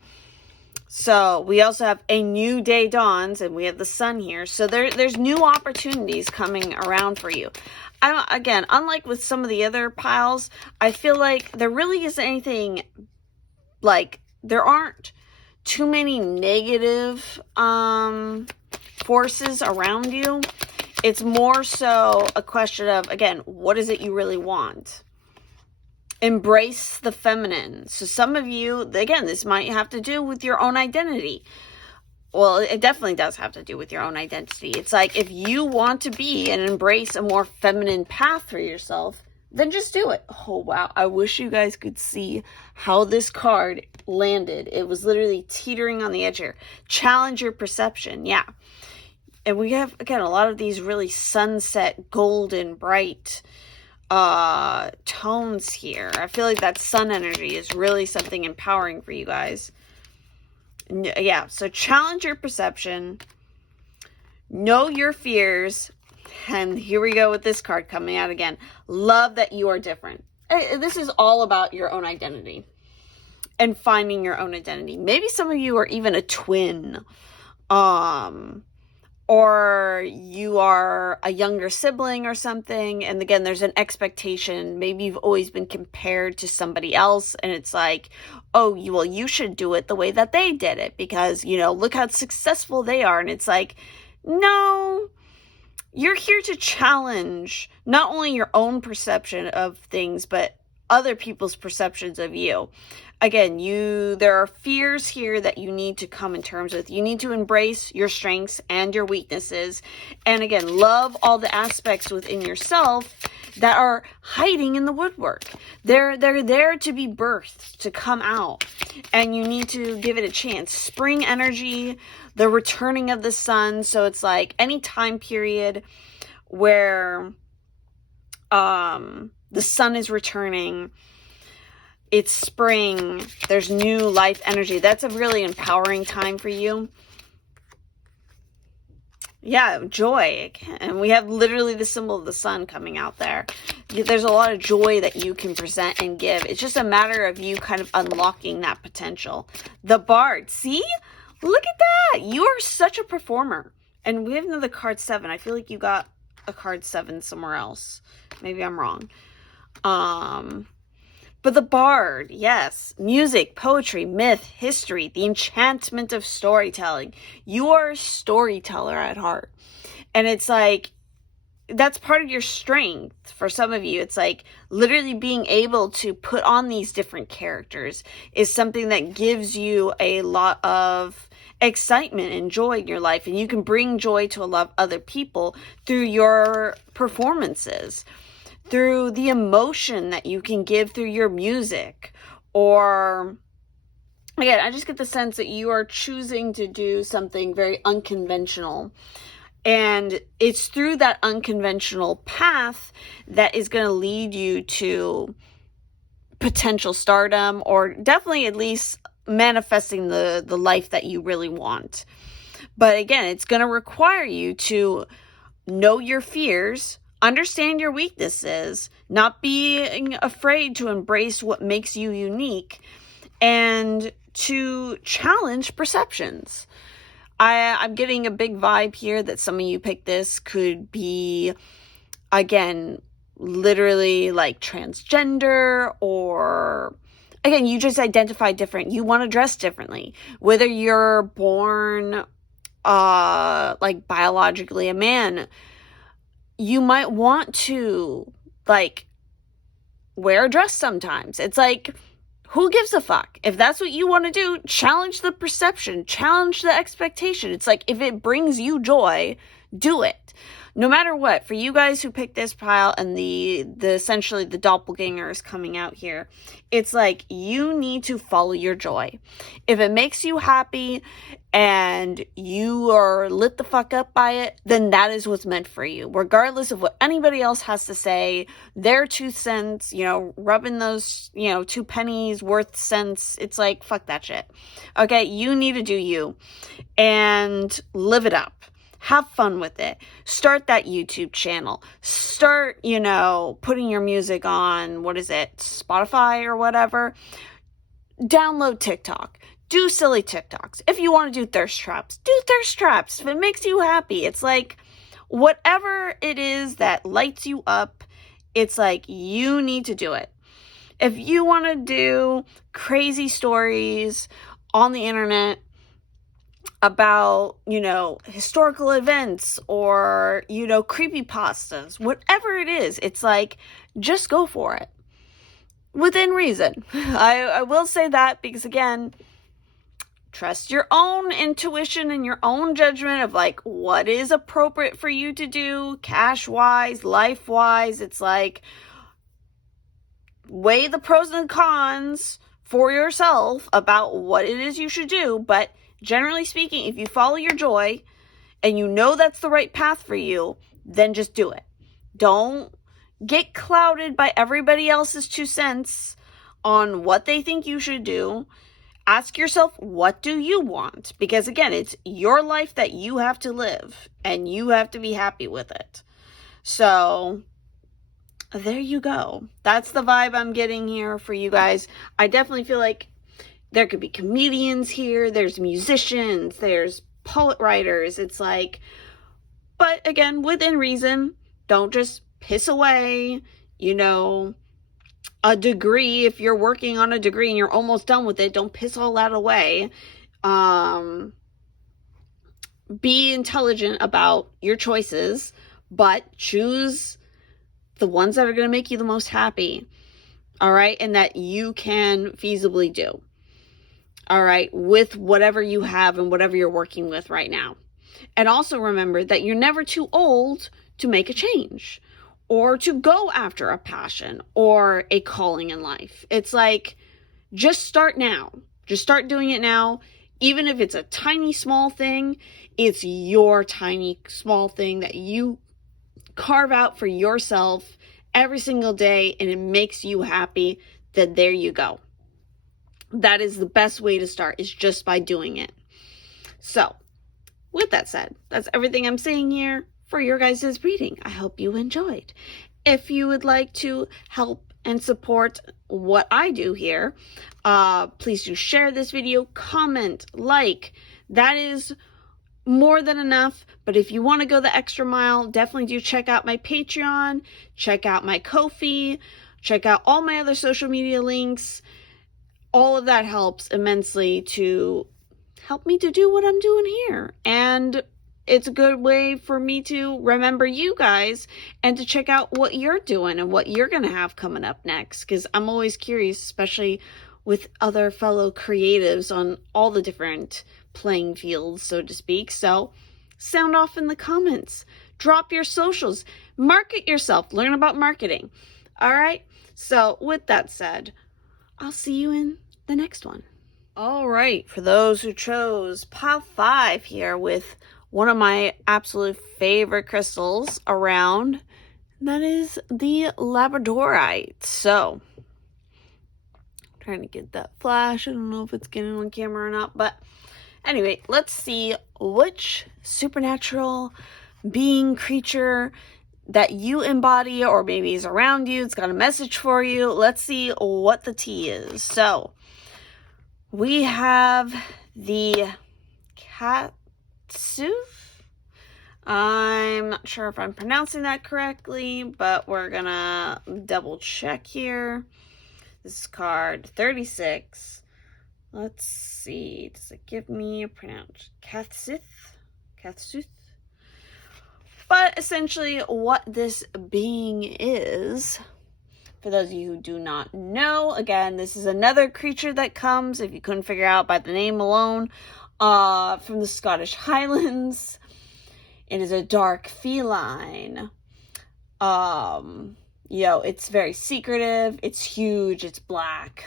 So we also have a new day dawns, and we have the Sun here. So there's new opportunities coming around for you. Again, unlike with some of the other piles, I feel like there really isn't anything, like, there aren't too many negative forces around you. It's more so a question of, again, what is it you really want? Embrace the feminine. So some of you, again, this might have to do with your own identity. Well, it definitely does have to do with your own identity. It's like, if you want to be and embrace a more feminine path for yourself, then just do it. Oh, wow. I wish you guys could see how this card landed. It was literally teetering on the edge here. Challenge your perception. Yeah. And we have, again, a lot of these really sunset, golden, bright tones here. I feel like that sun energy is really something empowering for you guys. Yeah, so challenge your perception. Know your fears. And here we go with this card coming out again. Love that you are different. This is all about your own identity and finding your own identity. Maybe some of you are even a twin. Or you are a younger sibling or something. And again, there's an expectation. Maybe you've always been compared to somebody else. And it's like, oh, well, you should do it the way that they did it. Because, you know, look how successful they are. And it's like, no, you're here to challenge not only your own perception of things, but other people's perceptions of you. Again, there are fears here that you need to come in terms with. You need to embrace your strengths and your weaknesses. And again, love all the aspects within yourself that are hiding in the woodwork. They're there to be birthed, to come out. And you need to give it a chance. Spring energy, the returning of the sun. So it's like any time period where the sun is returning. It's spring. There's new life energy. That's a really empowering time for you. Yeah, joy. And we have literally the symbol of the sun coming out there. There's a lot of joy that you can present and give. It's just a matter of you kind of unlocking that potential. The Bard. See? Look at that. You are such a performer. And we have another card 7. I feel like you got a card 7 somewhere else. Maybe I'm wrong. But the Bard, yes, music, poetry, myth, history, the enchantment of storytelling. You are a storyteller at heart. And it's like, that's part of your strength for some of you. It's like literally being able to put on these different characters is something that gives you a lot of excitement and joy in your life. And you can bring joy to a lot of other people through your performances, through the emotion that you can give through your music. Or, again, I just get the sense that you are choosing to do something very unconventional. And it's through that unconventional path that is going to lead you to potential stardom, or definitely at least manifesting the life that you really want. But again, it's going to require you to know your fears, understand your weaknesses, not being afraid to embrace what makes you unique, and to challenge perceptions. I'm getting a big vibe here that some of you picked this could be, again, literally like transgender, or again, you just identify different. You want to dress differently. Whether you're born like biologically a man, you might want to like wear a dress sometimes. It's like, who gives a fuck? If that's what you want to do, challenge the perception, challenge the expectation. It's like, if it brings you joy, do it. No matter what, for you guys who picked this pile and the essentially the doppelganger is coming out here, it's like, you need to follow your joy. If it makes you happy and you are lit the fuck up by it, then that is what's meant for you. Regardless of what anybody else has to say, their 2 cents, you know, rubbing those, you know, 2 pennies worth cents. It's like, fuck that shit. Okay, you need to do you and live it up. Have fun with it. Start that YouTube channel. Start, you know, putting your music on, what is it, Spotify or whatever. Download TikTok. Do silly TikToks. If you want to do thirst traps, do thirst traps. If it makes you happy, it's like, whatever it is that lights you up, it's like, you need to do it. If you want to do crazy stories on the internet about, you know, historical events, or, you know, creepypastas, whatever it is, it's like, just go for it. Within reason. I will say that because, again, trust your own intuition and your own judgment of like what is appropriate for you to do, cash-wise, life-wise. It's like, weigh the pros and cons for yourself about what it is you should do. But generally speaking, if you follow your joy and you know that's the right path for you, then just do it. Don't get clouded by everybody else's 2 cents on what they think you should do. Ask yourself, what do you want? Because again, it's your life that you have to live, and you have to be happy with it. So there you go. That's the vibe I'm getting here for you guys. I definitely feel like there could be comedians here, there's musicians, there's poet writers. It's like, but again, within reason. Don't just piss away, you know, a degree. If you're working on a degree and you're almost done with it, don't piss all that away. Be intelligent about your choices, but choose the ones that are going to make you the most happy. All right. And that you can feasibly do. All right, with whatever you have and whatever you're working with right now. And also remember that you're never too old to make a change, or to go after a passion or a calling in life. It's like, just start now. Just start doing it now. Even if it's a tiny small thing, it's your tiny small thing that you carve out for yourself every single day, and it makes you happy. Then there you go. That is the best way to start, is just by doing it. So, with that said, that's everything I'm saying here for your guys' reading. I hope you enjoyed. If you would like to help and support what I do here, please do share this video, comment, like. That is more than enough. But if you want to go the extra mile, definitely do check out my Patreon, check out my Ko-fi, check out all my other social media links. All of that helps immensely to help me to do what I'm doing here. And it's a good way for me to remember you guys and to check out what you're doing and what you're going to have coming up next. Because I'm always curious, especially with other fellow creatives on all the different playing fields, so to speak. So sound off in the comments. Drop your socials. Market yourself. Learn about marketing. All right? So with that said, I'll see you in the next one. All right, for those who chose pile 5 here with one of my absolute favorite crystals around, that is the labradorite. So Trying to get that flash. I don't know if it's getting on camera or not, but anyway, let's see which supernatural being, creature that you embody, or maybe is around you. It's got a message for you. Let's see what the tea is. So we have the Katsu. I'm not sure if I'm pronouncing that correctly, but we're gonna double check here. This is card 36. Let's see. Does it give me a pronounce? Katsuth? But essentially what this being is, for those of you who do not know, again, this is another creature that comes, if you couldn't figure out by the name alone, from the Scottish Highlands. It is a dark feline. It's very secretive, it's huge, it's black,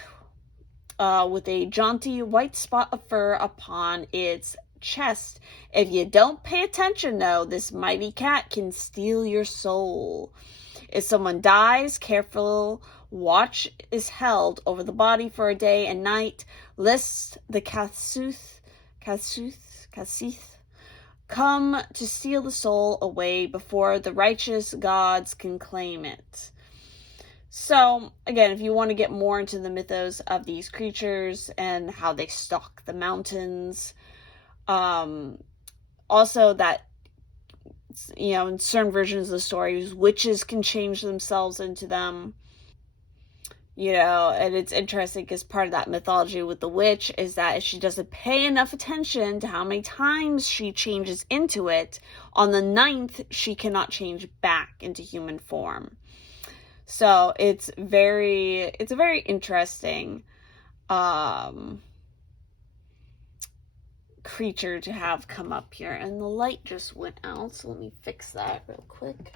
with a jaunty white spot of fur upon its chest. If you don't pay attention, though, this mighty cat can steal your soul. If someone dies, careful watch is held over the body for a day and night, lest the Katsuth come to steal the soul away before the righteous gods can claim it. So, again, if you want to get more into the mythos of these creatures and how they stalk the mountains, also that, in certain versions of the stories, witches can change themselves into them. And it's interesting because part of that mythology with the witch is that if she doesn't pay enough attention to how many times she changes into it, on the 9th, she cannot change back into human form. So it's a very interesting creature to have come up here. And the light just went out, so let me fix that real quick.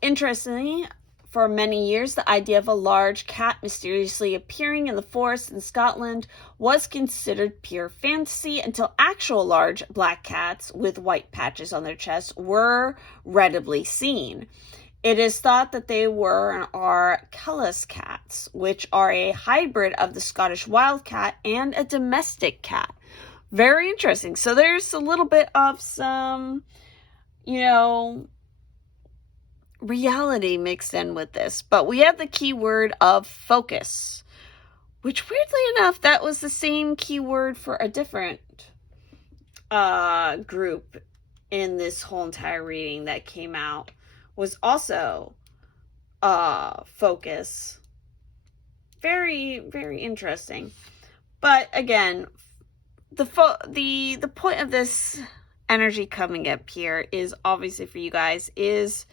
Interestingly, for many years, the idea of a large cat mysteriously appearing in the forest in Scotland was considered pure fantasy until actual large black cats with white patches on their chests were readily seen. It is thought that they were and are Kellis cats, which are a hybrid of the Scottish wildcat and a domestic cat. Very interesting. So there's a little bit of some, reality mixed in with this. But we have the keyword of focus, which weirdly enough, that was the same keyword for a different group in this whole entire reading that came out, was also focus. Very, very interesting. But again, the point of this energy coming up here is obviously for you guys is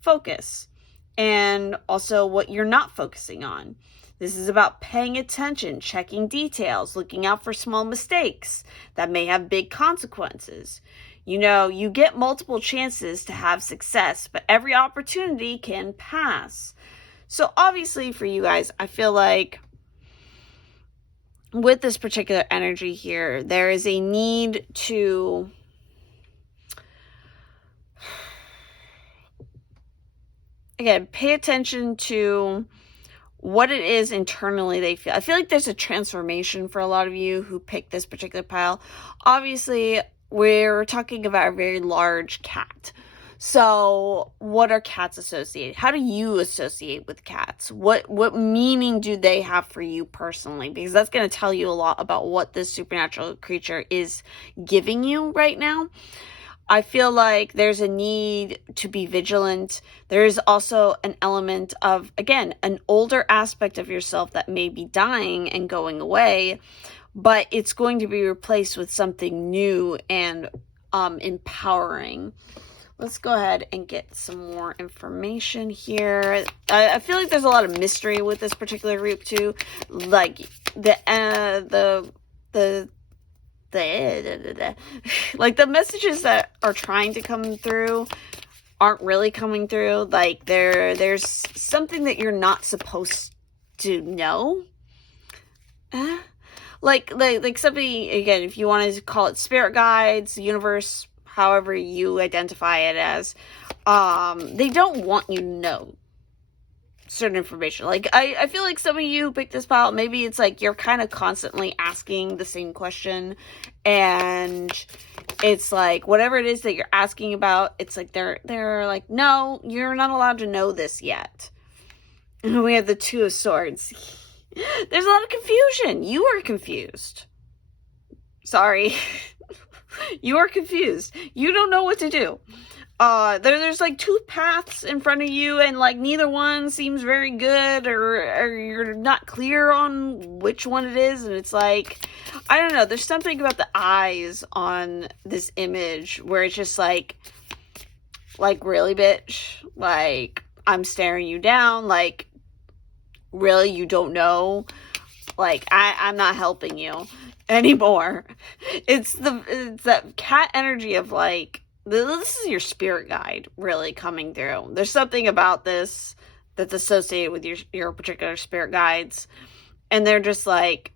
focus, and also what you're not focusing on. This is about paying attention, checking details, looking out for small mistakes that may have big consequences. You get multiple chances to have success, but every opportunity can pass. So obviously for you guys, I feel like with this particular energy here, there is a need to again, pay attention to what it is internally they feel. I feel like there's a transformation for a lot of you who pick this particular pile. Obviously, we're talking about a very large cat. So, what are cats associated? How do you associate with cats? What meaning do they have for you personally? Because that's going to tell you a lot about what this supernatural creature is giving you right now. I feel like there's a need to be vigilant. There's also an element of, again, an older aspect of yourself that may be dying and going away, but it's going to be replaced with something new and empowering. Let's go ahead and get some more information here. I feel like there's a lot of mystery with this particular group too. Like like the messages that are trying to come through aren't really coming through. Like there's something that you're not supposed to know. Like somebody, again, if you want to call it spirit guides, universe, however you identify it as, they don't want you to know certain information. Like, I feel like some of you pick this pile, maybe it's like you're kind of constantly asking the same question, and it's like whatever it is that you're asking about, it's like they're like, no, you're not allowed to know this yet. And we have the Two of Swords. There's a lot of confusion. You are confused. Sorry. You are confused. You don't know what to do. There's like two paths in front of you, and like neither one seems very good, or you're not clear on which one it is, and it's like, I don't know, there's something about the eyes on this image where it's just like really, bitch, like, I'm staring you down, like, really, you don't know, like, I'm not helping you anymore. It's that cat energy of like, this is your spirit guide really coming through. There's something about this that's associated with your particular spirit guides, and they're just like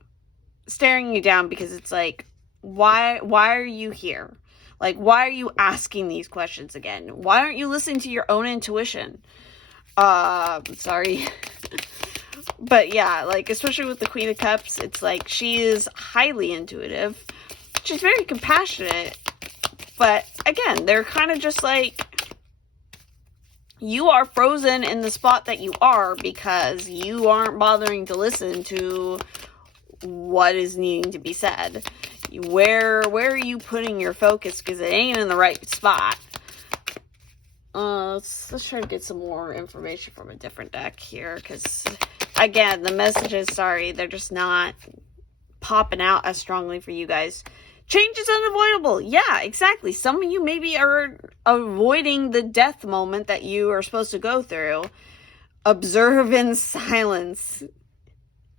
staring you down because it's like, why are you here? Like, why are you asking these questions again? Why aren't you listening to your own intuition? Sorry. But yeah, like, especially with the Queen of Cups, it's like she is highly intuitive. She's very compassionate. But again, they're kind of just like, you are frozen in the spot that you are because you aren't bothering to listen to what is needing to be said. Where are you putting your focus? Because it ain't in the right spot. Let's try to get some more information from a different deck here, because again, the messages, sorry, they're just not popping out as strongly for you guys. Change is unavoidable. Yeah, exactly. Some of you maybe are avoiding the death moment that you are supposed to go through. Observe in silence.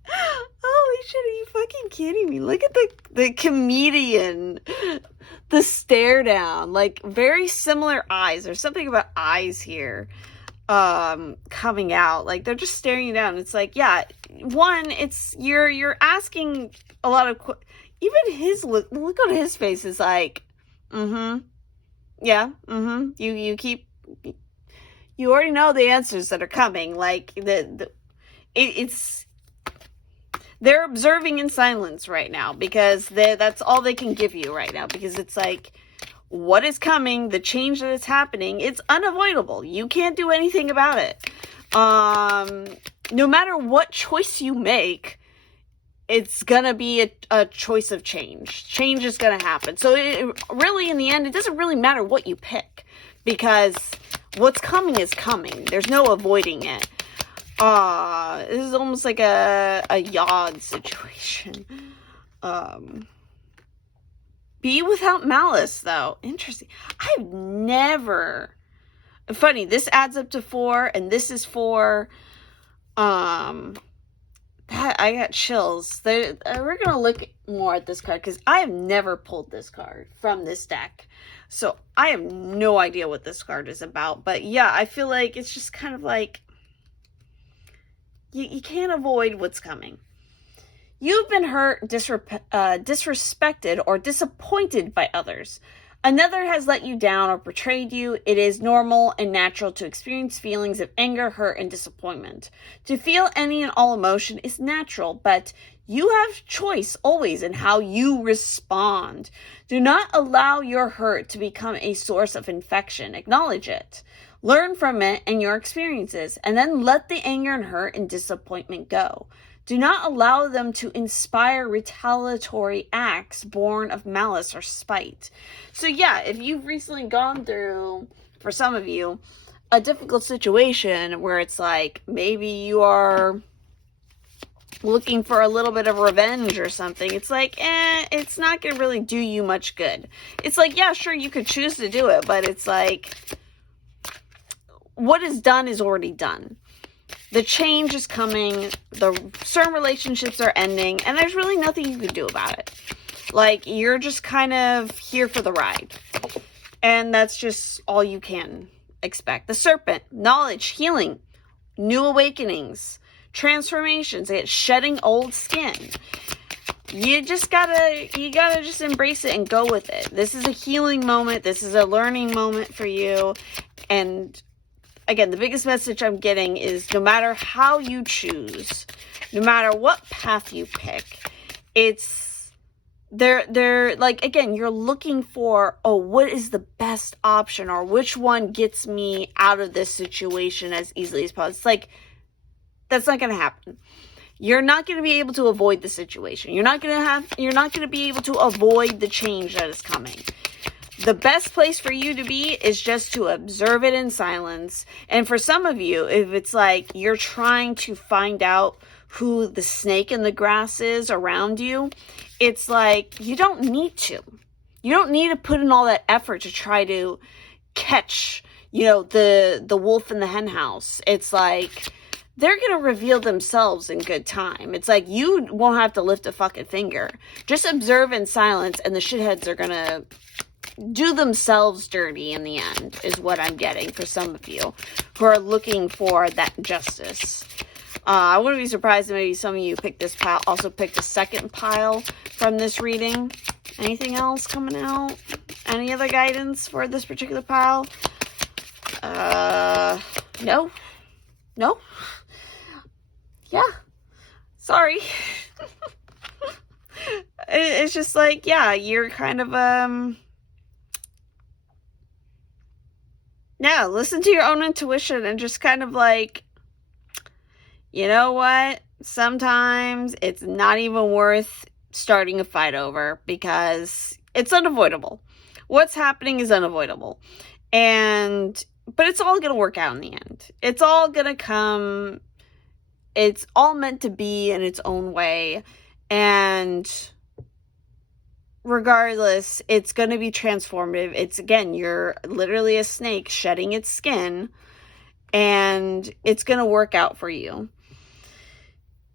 Holy shit, are you fucking kidding me? Look at the comedian. The stare down. Like, very similar eyes. There's something about eyes here coming out. Like, they're just staring you down. It's like, yeah, one, it's you're asking a lot of even his look on his face is like, yeah, you already know the answers that are coming. Like, it's they're observing in silence right now because that's all they can give you right now, because it's like, what is coming, the change that is happening, it's unavoidable. You can't do anything about it. No matter what choice you make, it's gonna be a choice of change. Change is gonna happen. So really, in the end, it doesn't really matter what you pick, because what's coming is coming. There's no avoiding it. This is almost like a Yod situation. Be without malice, though. Interesting. I've never... Funny, this adds up to 4, and this is 4. I got chills. We're going to look more at this card, because I have never pulled this card from this deck. So I have no idea what this card is about. But yeah, I feel like it's just kind of like, you can't avoid what's coming. You've been hurt, disrespected, or disappointed by others. Another has let you down or betrayed you. It is normal and natural to experience feelings of anger, hurt, and disappointment. To feel any and all emotion is natural, but you have choice always in how you respond. Do not allow your hurt to become a source of infection. Acknowledge it. Learn from it and your experiences, and then let the anger and hurt and disappointment go. Do not allow them to inspire retaliatory acts born of malice or spite. So yeah, if you've recently gone through, for some of you, a difficult situation where it's like, maybe you are looking for a little bit of revenge or something, it's like, it's not going to really do you much good. It's like, yeah, sure, you could choose to do it, but it's like, what is done is already done. The change is coming, certain relationships are ending, and there's really nothing you can do about it. Like, you're just kind of here for the ride. And that's just all you can expect. The Serpent, knowledge, healing, new awakenings, transformations, shedding old skin. You gotta just embrace it and go with it. This is a healing moment. This is a learning moment for you. And again, the biggest message I'm getting is no matter how you choose, no matter what path you pick, it's, they're like, again, you're looking for, oh, what is the best option, or which one gets me out of this situation as easily as possible. It's like, that's not going to happen. You're not going to be able to avoid the situation. You're not going to be able to avoid the change that is coming. The best place for you to be is just to observe it in silence. And for some of you, if it's like you're trying to find out who the snake in the grass is around you, it's like you don't need to. You don't need to put in all that effort to try to catch, the wolf in the hen house. It's like they're going to reveal themselves in good time. It's like you won't have to lift a fucking finger. Just observe in silence, and the shitheads are going to do themselves dirty in the end, is what I'm getting for some of you who are looking for that justice. I wouldn't be surprised if maybe some of you picked this pile, also picked a second pile from this reading. Anything else coming out? Any other guidance for this particular pile? No. Yeah. Sorry. It's just like, yeah, you're kind of, yeah, listen to your own intuition and just kind of like, you know what? Sometimes it's not even worth starting a fight over because it's unavoidable. What's happening is unavoidable. But it's all going to work out in the end. It's all going to come. It's all meant to be in its own way. And regardless, it's going to be transformative. It's, again, you're literally a snake shedding its skin, and it's going to work out for you.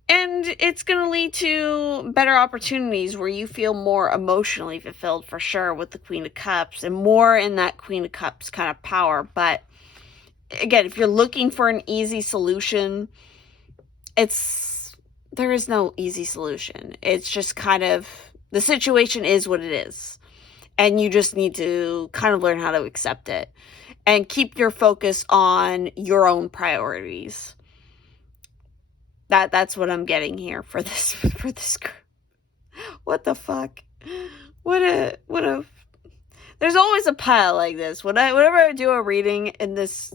And it's going to lead to better opportunities where you feel more emotionally fulfilled, for sure, with the Queen of Cups, and more in that Queen of Cups kind of power. But again, if you're looking for an easy solution, there is no easy solution. It's just kind of, the situation is what it is. And you just need to kind of learn how to accept it and keep your focus on your own priorities. That's what I'm getting here for this group. What the fuck? What a there's always a pile like this. Whenever I do a reading in this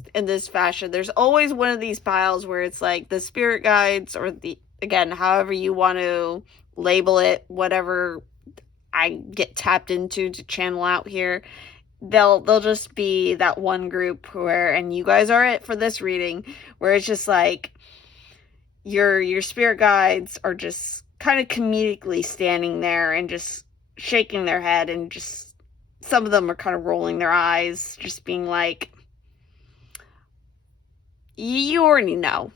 fashion, there's always one of these piles where it's like the spirit guides, or again, however you want to label it, whatever I get tapped into to channel out here, they'll just be that one group where, and you guys are it for this reading, where it's just like your spirit guides are just kind of comedically standing there and just shaking their head, and just some of them are kind of rolling their eyes, just being like, you already know.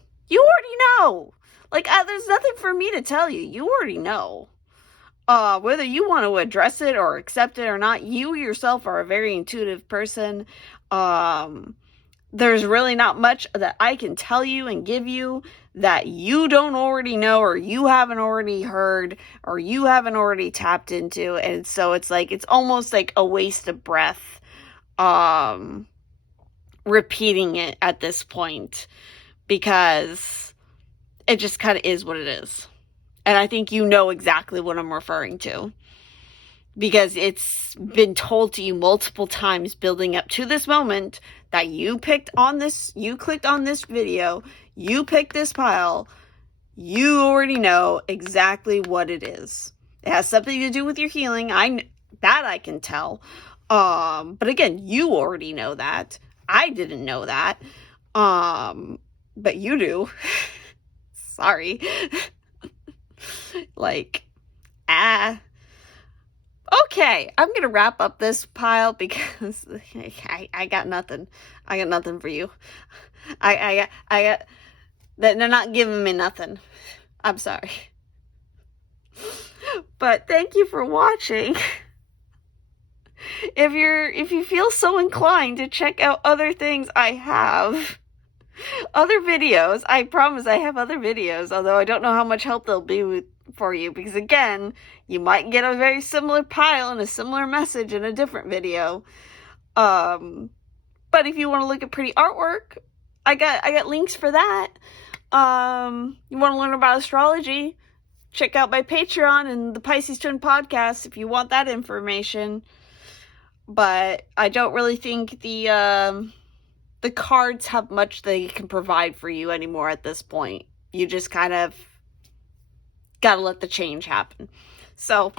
Like, there's nothing for me to tell you. You already know. Whether you want to address it or accept it or not, you yourself are a very intuitive person. There's really not much that I can tell you and give you that you don't already know, or you haven't already heard, or you haven't already tapped into. And so it's like, it's almost like a waste of breath, repeating it at this point, because it just kind of is what it is. And I think you know exactly what I'm referring to, because it's been told to you multiple times building up to this moment that you clicked on this video, you picked this pile, you already know exactly what it is. It has something to do with your healing. I can tell. But again, you already know that. I didn't know that. But you do. Sorry. Okay, I'm gonna wrap up this pile because I got nothing. I got nothing for you. I got that they're not giving me nothing. I'm sorry. But thank you for watching. If you feel so inclined to check out other things I have, other videos, I promise I have other videos, although I don't know how much help they'll be for you, because again, you might get a very similar pile and a similar message in a different video. But if you want to look at pretty artwork, I got links for that. You want to learn about astrology? Check out my Patreon and the Pisces Twin podcast if you want that information. But I don't really think the cards have much they can provide for you anymore at this point. You just kind of gotta let the change happen. So,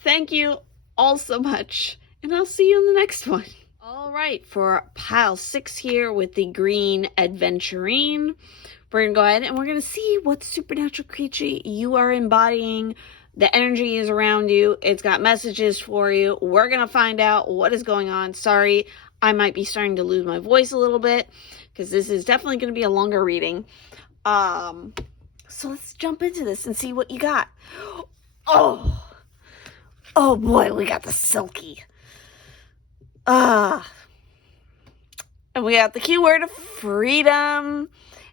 thank you all so much, and I'll see you in the next one. All right, for pile 6 here with the green adventurine, we're going to go ahead and we're going to see what supernatural creature you are embodying. The energy is around you. It's got messages for you. We're going to find out what is going on. Sorry, I might be starting to lose my voice a little bit because this is definitely going to be a longer reading. So let's jump into this and see what you got. Oh boy, we got the silky. And we got the keyword of freedom.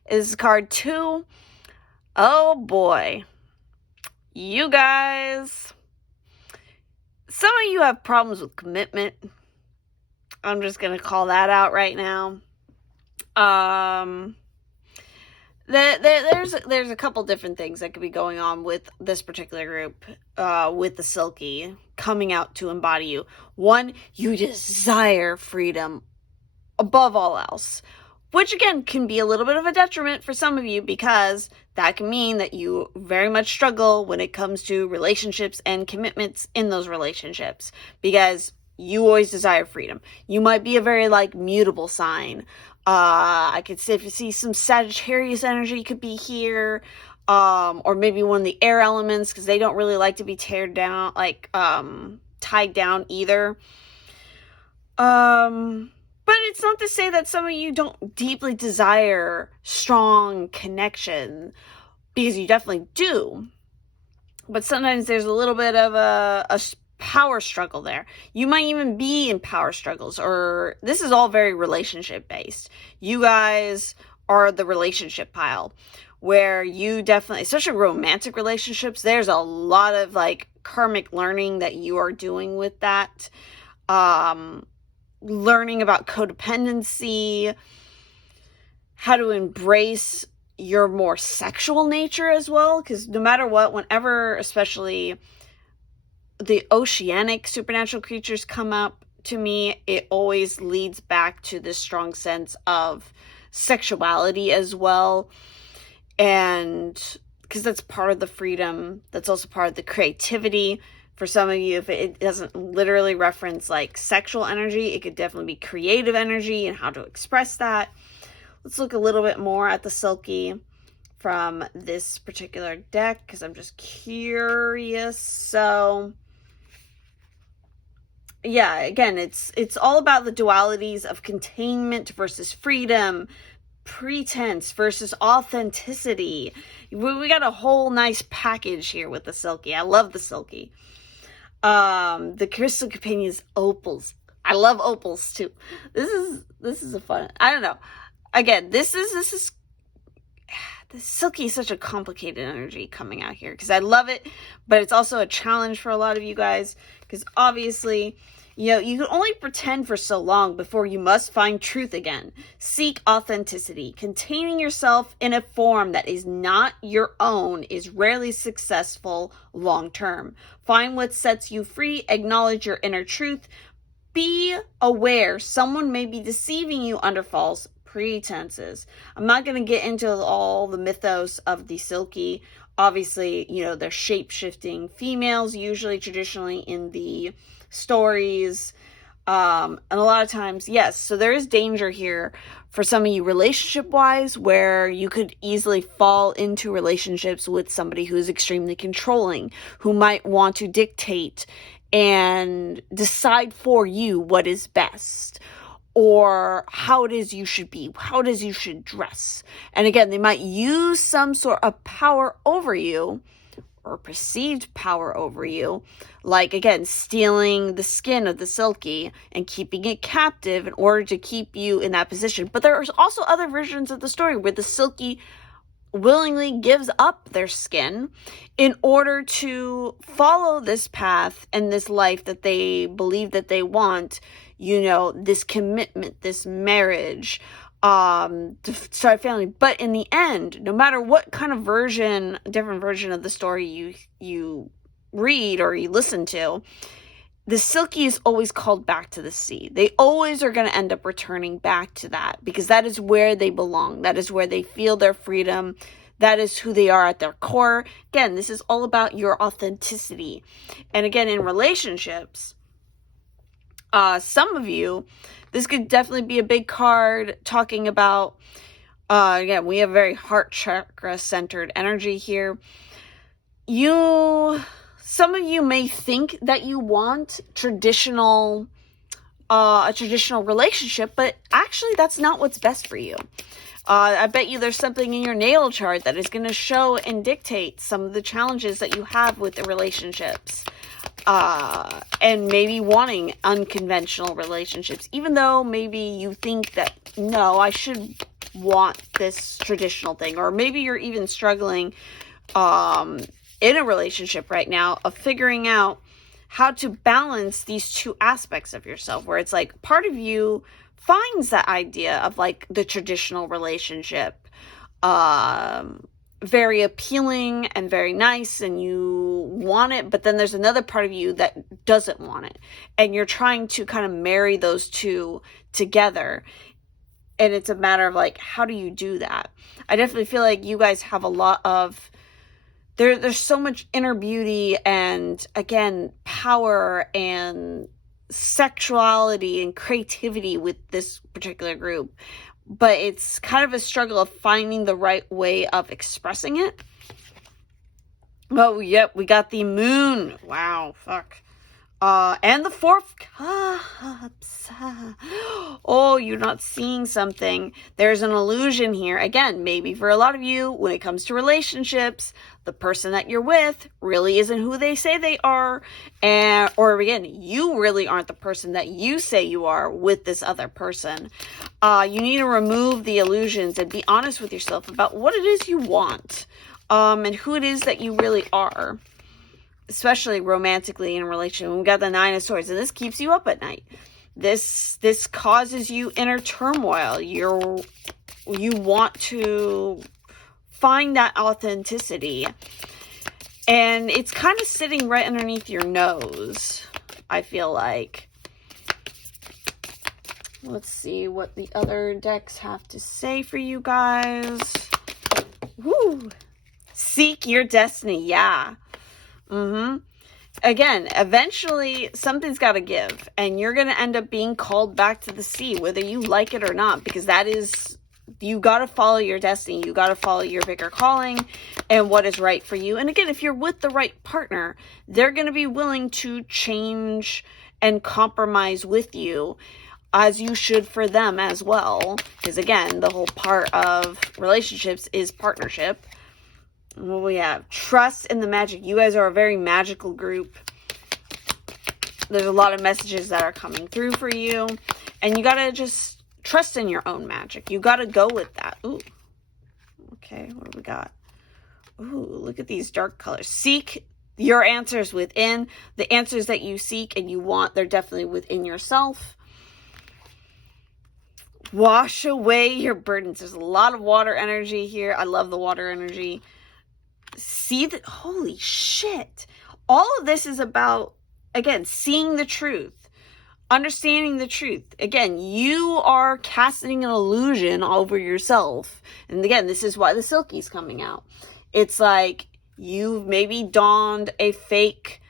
Is card 2. Oh boy. You guys. Some of you have problems with commitment. I'm just going to call that out right now. There's a couple different things that could be going on with this particular group, with the silky coming out to embody you. One, you desire freedom above all else, which again can be a little bit of a detriment for some of you because that can mean that you very much struggle when it comes to relationships and commitments in those relationships because you always desire freedom. You might be a very mutable sign. I could say if you see some Sagittarius energy could be here, or maybe one of the air elements because they don't really like to be tied down either. But it's not to say that some of you don't deeply desire strong connection, because you definitely do. But sometimes there's a little bit of a power struggle there. You might even be in power struggles, or this is all very relationship based. You guys are the relationship pile where you definitely, especially romantic relationships, there's a lot of karmic learning that you are doing with that. Learning about codependency, how to embrace your more sexual nature as well, because no matter what, whenever especially the oceanic supernatural creatures come up to me, it always leads back to this strong sense of sexuality as well. And because that's part of the freedom, that's also part of the creativity. For some of you, if it doesn't literally reference sexual energy, it could definitely be creative energy and how to express that. Let's look a little bit more at the silky from this particular deck because I'm just curious. So yeah, again, it's all about the dualities of containment versus freedom, pretense versus authenticity. We got a whole nice package here with the silky. I love the silky. The crystal companions, opals. I love opals too. This is a fun, I don't know. Again, this is the silky is such a complicated energy coming out here because I love it, but it's also a challenge for a lot of you guys because obviously, you can only pretend for so long before you must find truth again. Seek authenticity. Containing yourself in a form that is not your own is rarely successful long term. Find what sets you free. Acknowledge your inner truth. Be aware someone may be deceiving you under false pretenses. I'm not going to get into all the mythos of the silky. Obviously, they're shape-shifting females, usually traditionally in the stories. And a lot of times, yes, so there is danger here for some of you relationship-wise, where you could easily fall into relationships with somebody who's extremely controlling, who might want to dictate and decide for you what is best, or how it is you should be, how it is you should dress. And again, they might use some sort of power over you, or perceived power over you, again, stealing the skin of the silky and keeping it captive in order to keep you in that position. But there's also other versions of the story where the silky willingly gives up their skin in order to follow this path and this life that they believe that they want, this commitment, this marriage, to start a family. But in the end, no matter what kind of different version of the story you read or you listen to, the Silky is always called back to the sea. They always are going to end up returning back to that, because that is where they belong. That is where they feel their freedom. That is who they are at their core. Again, this is all about your authenticity. And again, in relationships, some of you, this could definitely be a big card talking about, again, we have very heart chakra centered energy here. Some of you may think that you want a traditional relationship, but actually that's not what's best for you. I bet you there's something in your natal chart that is going to show and dictate some of the challenges that you have with the relationships. And maybe wanting unconventional relationships, even though maybe you think that, no, I should want this traditional thing. Or maybe you're even struggling in a relationship right now of figuring out how to balance these two aspects of yourself, where it's like part of you finds that idea of like the traditional relationship very appealing and very nice, and you want it, but then there's another part of you that doesn't want it, and you're trying to kind of marry those two together. And it's a matter of like, how do you do that? I definitely feel like you guys have a lot of there's so much inner beauty and, again, power and sexuality and creativity with this particular group. But it's kind of a struggle of finding the right way of expressing it. Oh, yep, we got the moon. Wow, fuck. And the 4 of Cups. Oh, you're not seeing something. There's an illusion here. Again, maybe for a lot of you, when it comes to relationships, the person that you're with really isn't who they say they are. Or again, you really aren't the person that you say you are with this other person. You need to remove the illusions and be honest with yourself about what it is you want. And who it is that you really are. Especially romantically in a relationship. We got the 9 of Swords, and this keeps you up at night. This causes you inner turmoil. You want to find that authenticity, and it's kind of sitting right underneath your nose, I feel like. Let's see what the other decks have to say for you guys. Woo! Seek your destiny, yeah. Again, eventually something's got to give, and you're going to end up being called back to the sea, whether you like it or not, because that is, you got to follow your destiny. You got to follow your bigger calling and what is right for you. And again, if you're with the right partner, they're going to be willing to change and compromise with you, as you should for them as well. Because again, the whole part of relationships is partnership. What we have? Trust in the magic. You guys are a very magical group. There's a lot of messages that are coming through for you. And you got to just trust in your own magic. You got to go with that. Ooh. Okay, what do we got? Ooh, look at these dark colors. Seek your answers within. The answers that you seek and you want, they're definitely within yourself. Wash away your burdens. There's a lot of water energy here. I love the water energy. See that, holy shit. All of this is about, again, seeing the truth, understanding the truth. Again, you are casting an illusion over yourself. And again, this is why the Silky's coming out. It's like you've maybe donned a fake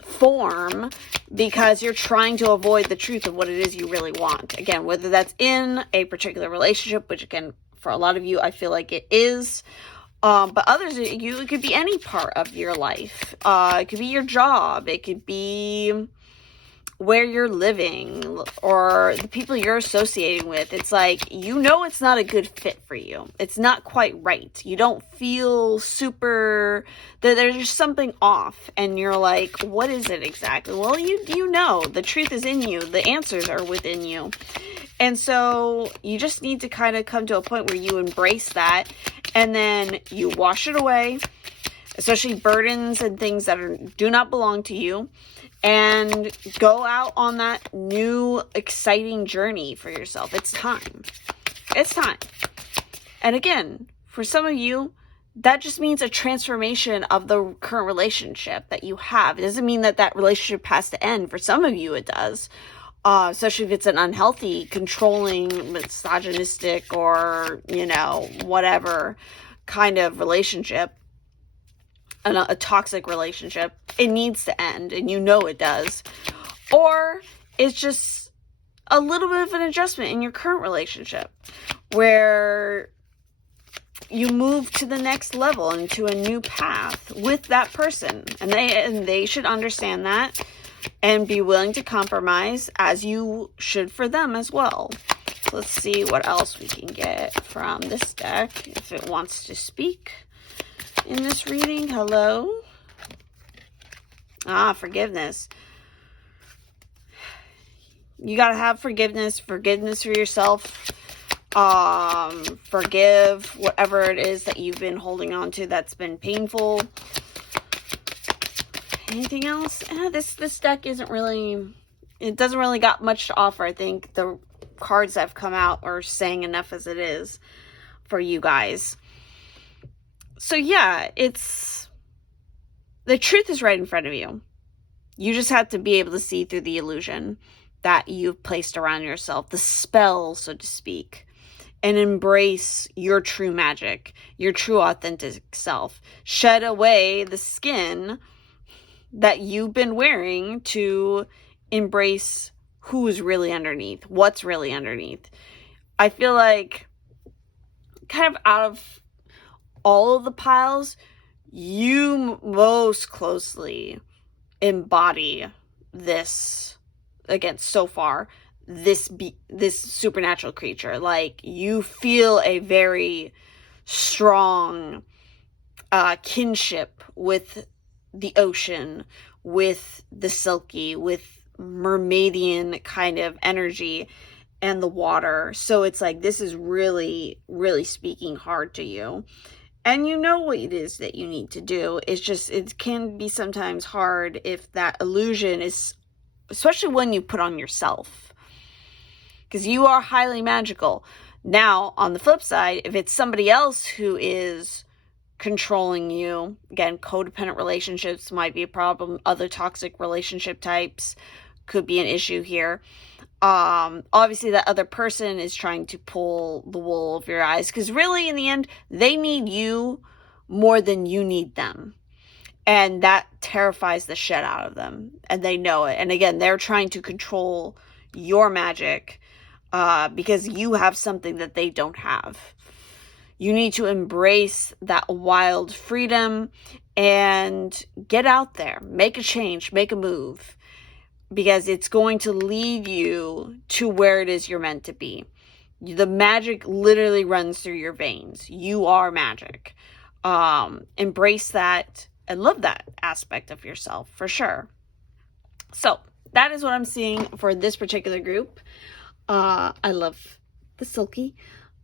form because you're trying to avoid the truth of what it is you really want. Again, whether that's in a particular relationship, which again, for a lot of you, I feel like it is. But others, it could be any part of your life. It could be your job. It could be where you're living or the people you're associating with. It's like, you know, it's not a good fit for you. It's not quite right. You don't feel super, there's just something off, and you're like, what is it exactly? Well, you know, the truth is in you. The answers are within you. And so you just need to kind of come to a point where you embrace that, and then you wash it away, especially burdens and things that do not belong to you, and go out on that new exciting journey for yourself. It's time. It's time. And again, for some of you, that just means a transformation of the current relationship that you have. It doesn't mean that that relationship has to end. For some of you, it does. Especially if it's an unhealthy, controlling, misogynistic, or, whatever kind of relationship, a toxic relationship. It needs to end, and it does. Or it's just a little bit of an adjustment in your current relationship where you move to the next level and to a new path with that person. And they should understand that and be willing to compromise, as you should for them as well. So let's see what else we can get from this deck, if it wants to speak in this reading. Hello. Forgiveness. You got to have forgiveness for yourself. Forgive whatever it is that you've been holding on to that's been painful. Anything else? This deck doesn't really got much to offer. I think the cards that have come out are saying enough as it is for you guys. So yeah, the truth is right in front of you. You just have to be able to see through the illusion that you've placed around yourself, the spell, so to speak, and embrace your true magic, your true authentic self. Shed away the skin that you've been wearing to embrace who's really underneath, what's really underneath. I feel like kind of out of all of the piles, you most closely embody this, again, so far, this supernatural creature. Like, you feel a very strong kinship with the ocean, with the silky, with mermaidian kind of energy and the water. So it's like, this is really, really speaking hard to you. And you know what it is that you need to do. It's just, it can be sometimes hard if that illusion is, especially when you put on yourself, because you are highly magical. Now, on the flip side, if it's somebody else who is controlling you, again, codependent relationships might be a problem. Other toxic relationship types could be an issue here. Obviously that other person is trying to pull the wool over your eyes, because really in the end, they need you more than you need them. And that terrifies the shit out of them, and they know it. And again, they're trying to control your magic, because you have something that they don't have. You need to embrace that wild freedom and get out there, make a change, make a move, because it's going to lead you to where it is you're meant to be. The magic literally runs through your veins. You are magic. Embrace that and love that aspect of yourself for sure. So that is what I'm seeing for this particular group. I love the silky.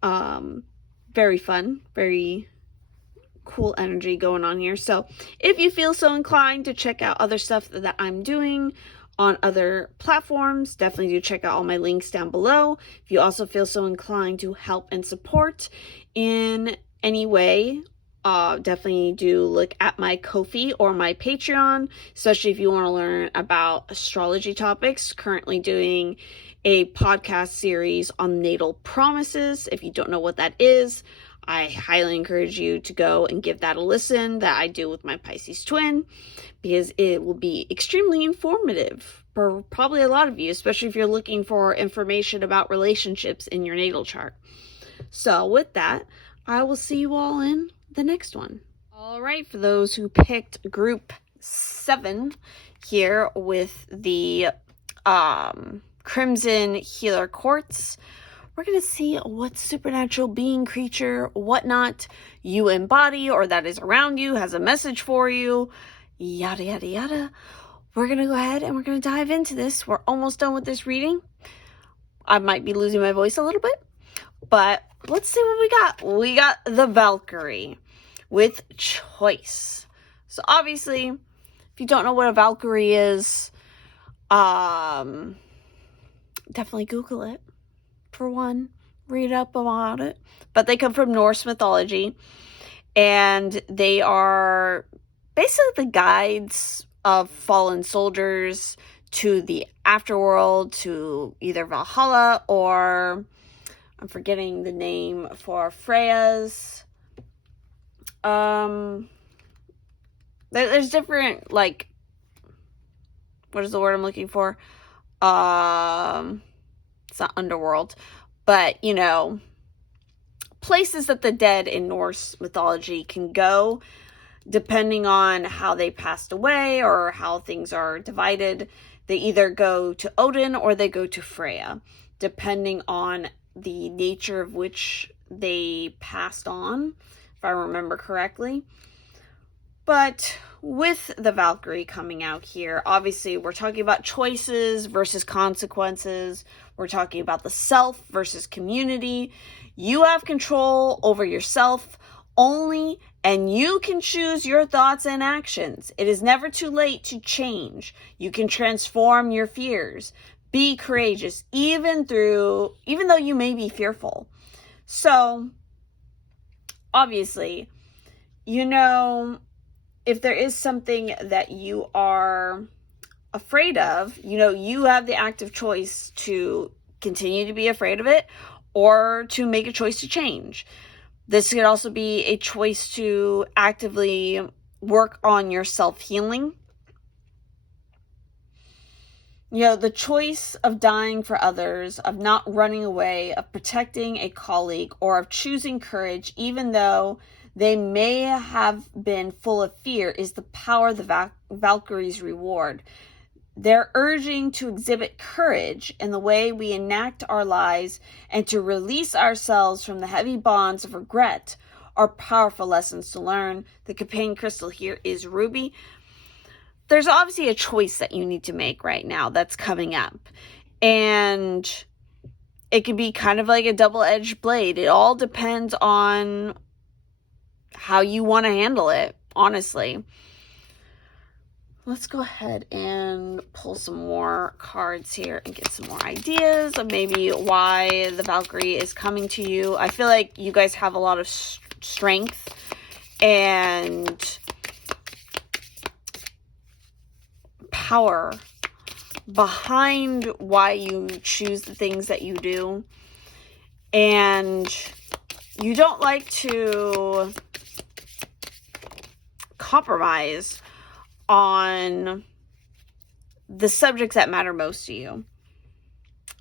Very fun, very cool energy going on here. So if you feel so inclined to check out other stuff that I'm doing on other platforms, definitely do check out all my links down below. If you also feel so inclined to help and support in any way, definitely do look at my Ko-fi or my Patreon, especially if you want to learn about astrology topics. Currently doing a podcast series on natal promises. If you don't know what that is, I highly encourage you to go and give that a listen, that I do with my Pisces twin, because it will be extremely informative for probably a lot of you, especially if you're looking for information about relationships in your natal chart. So with that, I will see you all in the next one. All right, for those who picked group 7 here with the Crimson Healer Quartz, we're going to see what supernatural being, creature, whatnot you embody or that is around you, has a message for you, yada, yada, yada. We're going to go ahead and we're going to dive into this. We're almost done with this reading. I might be losing my voice a little bit, but let's see what we got. We got the Valkyrie with choice. So obviously, if you don't know what a Valkyrie is, definitely Google it. For one, read up about it. But they come from Norse mythology, and they are basically the guides of fallen soldiers to the afterworld, to either Valhalla or, I'm forgetting the name for Freya's. There's different, like, what is the word I'm looking for? It's not underworld, but, you know, places that the dead in Norse mythology can go, depending on how they passed away or how things are divided. They either go to Odin or they go to Freya, depending on the nature of which they passed on, if I remember correctly. But with the Valkyrie coming out here, obviously we're talking about choices versus consequences. We're talking about the self versus community. You have control over yourself only, and you can choose your thoughts and actions. It is never too late to change. You can transform your fears. Be courageous, even though you may be fearful. So, obviously, you know, if there is something that you are afraid of, you know, you have the active choice to continue to be afraid of it or to make a choice to change. This could also be a choice to actively work on your self-healing. You know, the choice of dying for others, of not running away, of protecting a colleague, or of choosing courage, even though they may have been full of fear, is the power of the Valkyrie's reward. They're urging to exhibit courage in the way we enact our lives and to release ourselves from the heavy bonds of regret are powerful lessons to learn. The companion crystal here is Ruby. There's obviously a choice that you need to make right now that's coming up. And it can be kind of like a double-edged blade. It all depends on how you want to handle it, honestly. Let's go ahead and pull some more cards here and get some more ideas of maybe why the Valkyrie is coming to you. I feel like you guys have a lot of strength and power behind why you choose the things that you do. And you don't like to compromise on the subjects that matter most to you.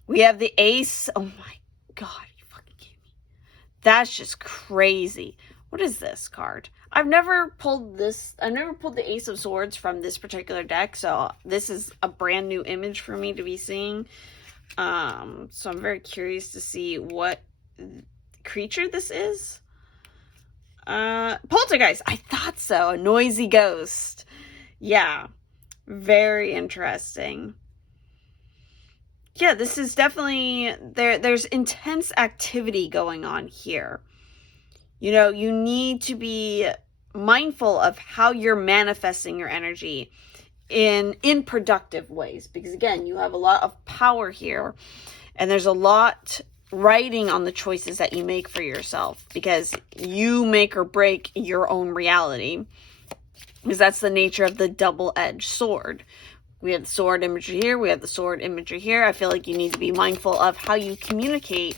We have the Ace. Oh my God, you fucking kidding me? That's just crazy. What is this card? I've never pulled this. I've never pulled the Ace of Swords from this particular deck, so this is a brand new image for me to be seeing. So I'm very curious to see what creature this is. Poltergeist. I thought so. A noisy ghost. Yeah, very interesting. Yeah, this is definitely, there's intense activity going on here. You know, you need to be mindful of how you're manifesting your energy in productive ways. Because again, you have a lot of power here. And there's a lot riding on the choices that you make for yourself. Because you make or break your own reality. Because that's the nature of the double-edged sword. We have the sword imagery here. We have the sword imagery here. I feel like you need to be mindful of how you communicate.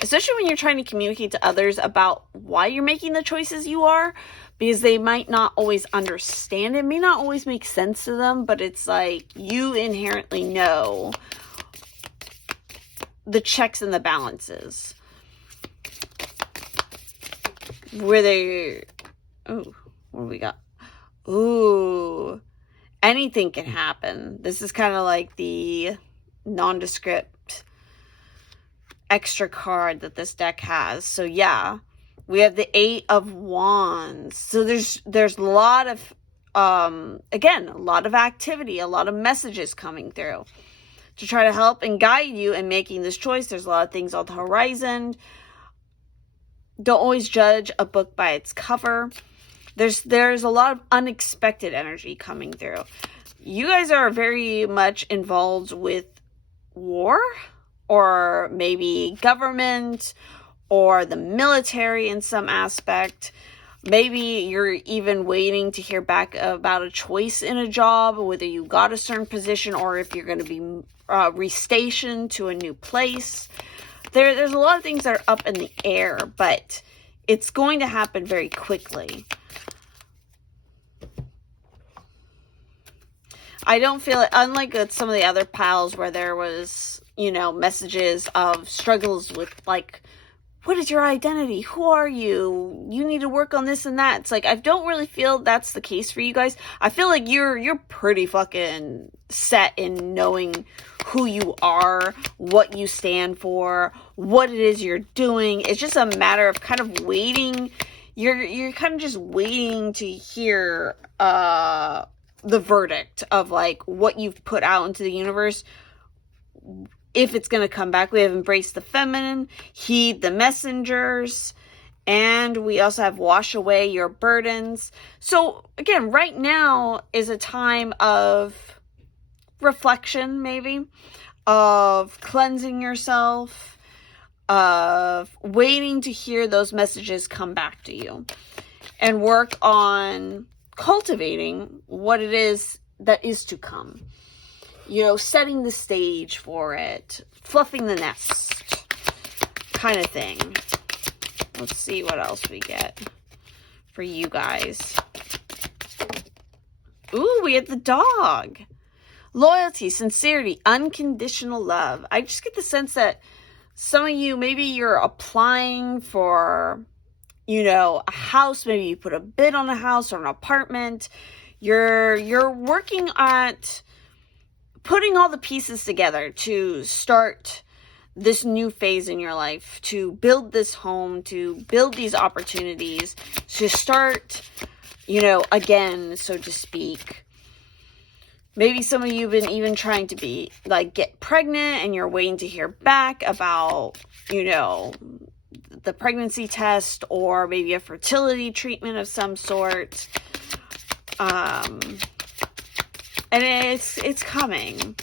Especially when you're trying to communicate to others about why you're making the choices you are. Because they might not always understand. It may not always make sense to them. But it's like you inherently know the checks and the balances. Where they... Oh, what do we got? Ooh, anything can happen. This is kind of like the nondescript extra card that this deck has. So yeah, we have the 8 of Wands. So there's a lot of, again, a lot of activity, a lot of messages coming through to try to help and guide you in making this choice. There's a lot of things on the horizon. Don't always judge a book by its cover. There's a lot of unexpected energy coming through. You guys are very much involved with war or maybe government or the military in some aspect. Maybe you're even waiting to hear back about a choice in a job, whether you got a certain position or if you're going to be restationed to a new place. There's a lot of things that are up in the air, but it's going to happen very quickly. I don't feel it, unlike some of the other piles where there was, messages of struggles with, like, what is your identity? Who are you? You need to work on this and that. It's like, I don't really feel that's the case for you guys. I feel like you're pretty fucking set in knowing who you are, what you stand for, what it is you're doing. It's just a matter of kind of waiting. You're kind of just waiting to hear, the verdict of like what you've put out into the universe, if it's going to come back. We have embraced the feminine, heed the messengers, and we also have wash away your burdens. So again, right now is a time of reflection, maybe, of cleansing yourself, of waiting to hear those messages come back to you, and work on cultivating what it is that is to come. Setting the stage for it, fluffing the nest, kind of thing. Let's see what else we get for you guys. Ooh, we had the dog. Loyalty, sincerity, unconditional love. I just get the sense that some of you, maybe you're applying for, a house. Maybe you put a bid on a house or an apartment. You're working at putting all the pieces together to start this new phase in your life, to build this home, to build these opportunities, to start, again, so to speak. Maybe some of you have been even trying to get pregnant, and you're waiting to hear back about, the pregnancy test, or maybe a fertility treatment of some sort. And it's coming.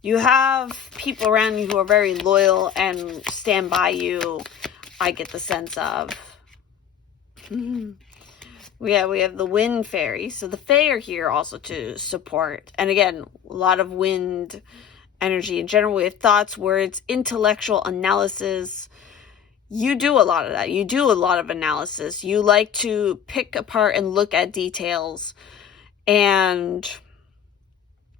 You have people around you who are very loyal and stand by you, I get the sense of. We have the wind fairy. So the fae are here also to support. And again, a lot of wind energy in general. We have thoughts, words, intellectual analysis. You do a lot of that. You do a lot of analysis. You like to pick apart and look at details. And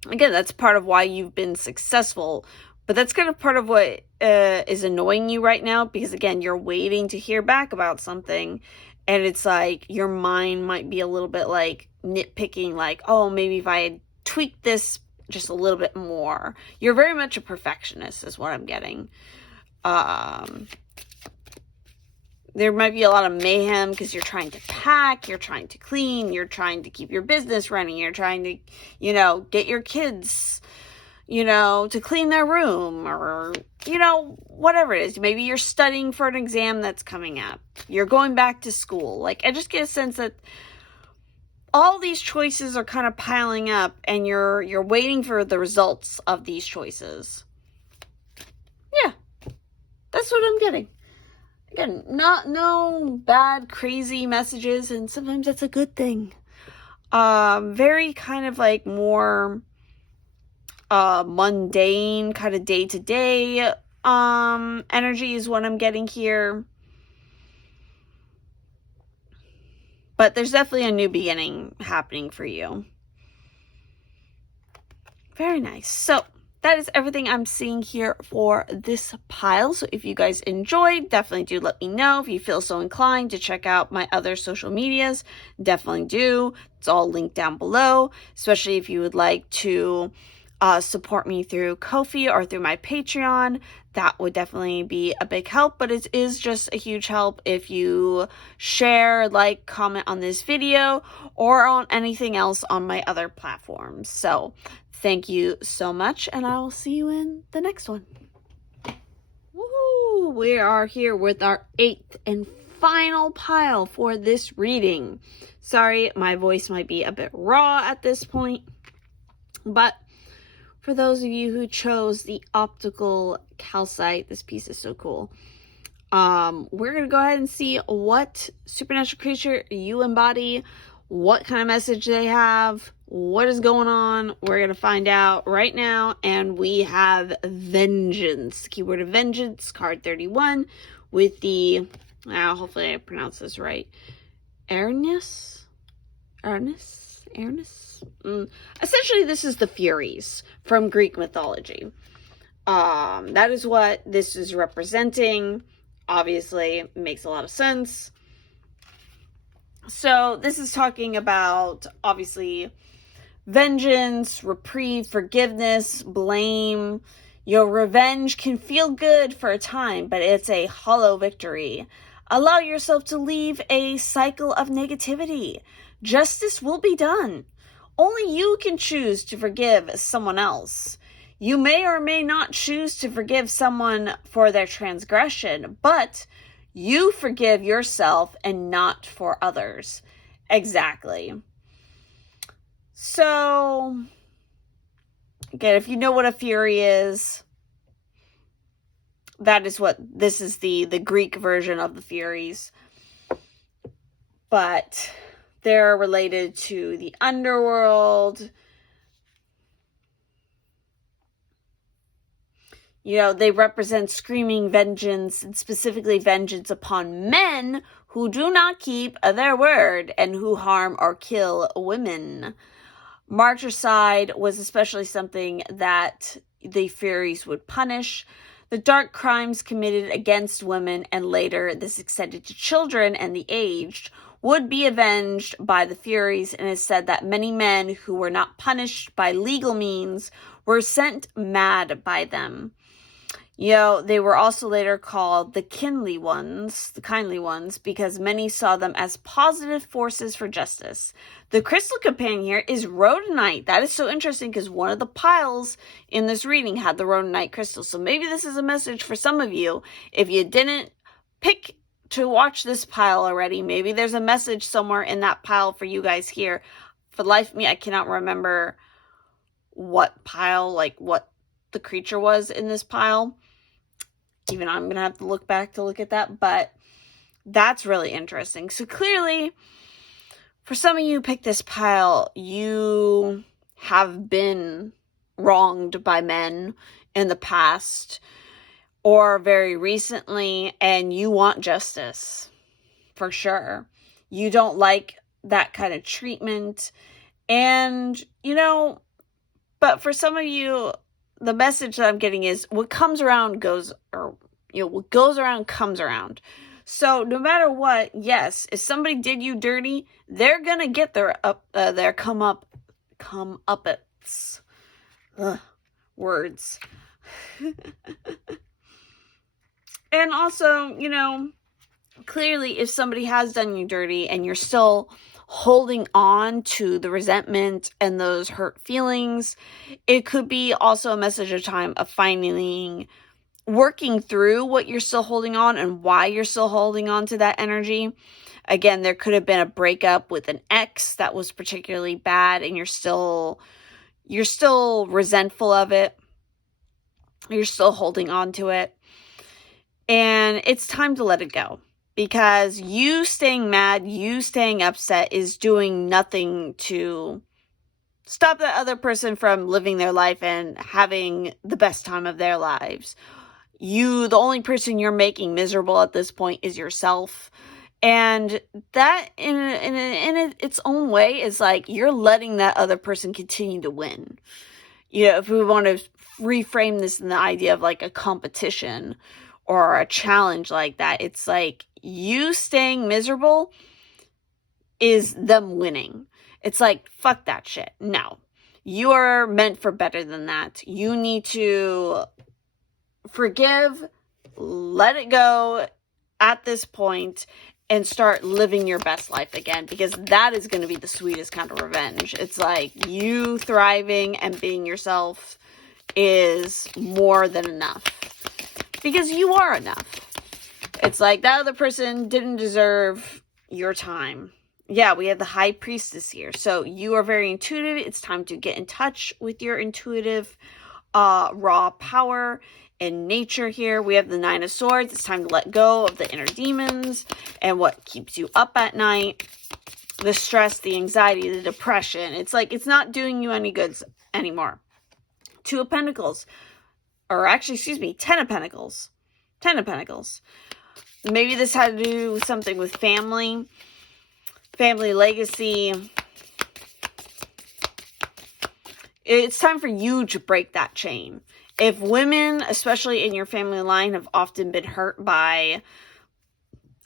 again, that's part of why you've been successful. But that's kind of part of what is annoying you right now. Because again, you're waiting to hear back about something. And it's like your mind might be a little bit like nitpicking, like, oh, maybe if I had tweaked this just a little bit more. You're very much a perfectionist is what I'm getting. There might be a lot of mayhem because you're trying to pack, you're trying to clean, you're trying to keep your business running, you're trying to, get your kids, to clean their room, or, whatever it is. Maybe you're studying for an exam that's coming up. You're going back to school. Like, I just get a sense that all these choices are kind of piling up, and you're waiting for the results of these choices. Yeah, that's what I'm getting. Again, no bad, crazy messages, and sometimes that's a good thing. Very kind of like more mundane, kind of day-to-day energy is what I'm getting here. But there's definitely a new beginning happening for you. Very nice. So that is everything I'm seeing here for this pile. So if you guys enjoyed, definitely do let me know. If you feel so inclined to check out my other social medias, definitely do. It's all linked down below, especially if you would like to support me through Ko-fi or through my Patreon. That would definitely be a big help, but it is just a huge help if you share, like, comment on this video or on anything else on my other platforms. So thank you so much, and I will see you in the next one. Woohoo! We are here with our 8th and final pile for this reading. Sorry, my voice might be a bit raw at this point, but for those of you who chose the optical calcite. This piece is so cool. We're going to go ahead and see what supernatural creature you embody, what kind of message they have, what is going on. We're going to find out right now. And we have Vengeance, keyword of Vengeance, card 31, with the, hopefully I pronounce this right, Ernest. Essentially, this is the Furies from Greek mythology. That is what this is representing. Obviously, it makes a lot of sense. So, this is talking about, obviously, vengeance, reprieve, forgiveness, blame. Your revenge can feel good for a time, but it's a hollow victory. Allow yourself to leave a cycle of negativity. Justice will be done. Only you can choose to forgive someone else. You may or may not choose to forgive someone for their transgression, but you forgive yourself and not for others. Exactly. So, again, if you know what a fury is, that is what, this is the Greek version of the Furies. But they're related to the underworld. You know, they represent screaming vengeance, and specifically vengeance upon men who do not keep their word and who harm or kill women. Martyricide was especially something that the Furies would punish. The dark crimes committed against women, and later this extended to children and the aged, would be avenged by the Furies, and it is said that many men who were not punished by legal means were sent mad by them. You know, they were also later called the kindly ones, because many saw them as positive forces for justice. The crystal companion here is rhodonite. That is so interesting because one of the piles in this reading had the rhodonite crystal. So maybe this is a message for some of you. If you didn't pick to watch this pile already, maybe there's a message somewhere in that pile for you guys here. For the life of me, I cannot remember what pile, like what the creature was in this pile. Even I'm going to have to look back to look at that, but that's really interesting. So clearly, for some of you who picked this pile, you have been wronged by men in the past or very recently, and you want justice, for sure. You don't like that kind of treatment, and, you know, but for some of you, the message that I'm getting is what comes around goes, or, you know, what goes around comes around. So no matter what, yes, if somebody did you dirty, they're gonna get their comeuppance. Words. And also, you know, clearly if somebody has done you dirty and you're still holding on to the resentment and those hurt feelings, it could be also a message of time of working through what you're still holding on and why you're still holding on to that energy. Again, there could have been a breakup with an ex that was particularly bad and you're still resentful of it. You're still holding on to it. And it's time to let it go. Because you staying mad, you staying upset is doing nothing to stop that other person from living their life and having the best time of their lives. The only person you're making miserable at this point is yourself. And that in its own way is like you're letting that other person continue to win. You know, if we want to reframe this in the idea of like a competition or a challenge like that, it's like you staying miserable is them winning. It's like, fuck that shit. No. You are meant for better than that. You need to forgive, let it go at this point, and start living your best life again, because that is going to be the sweetest kind of revenge. It's like you thriving and being yourself is more than enough, because you are enough. It's like that other person didn't deserve your time. yeah, we have the High Priestess here. So you are very intuitive. It's time to get in touch with your intuitive, raw power and nature here. We have the Nine of Swords. It's time to let go of the inner demons and what keeps you up at night. The stress, the anxiety, the depression. It's like, it's not doing you any good anymore. Two of Pentacles. Or actually, excuse me, Ten of Pentacles. Ten of Pentacles. Maybe this had to do with something with family. Family legacy. It's time for you to break that chain. If women, especially in your family line, have often been hurt by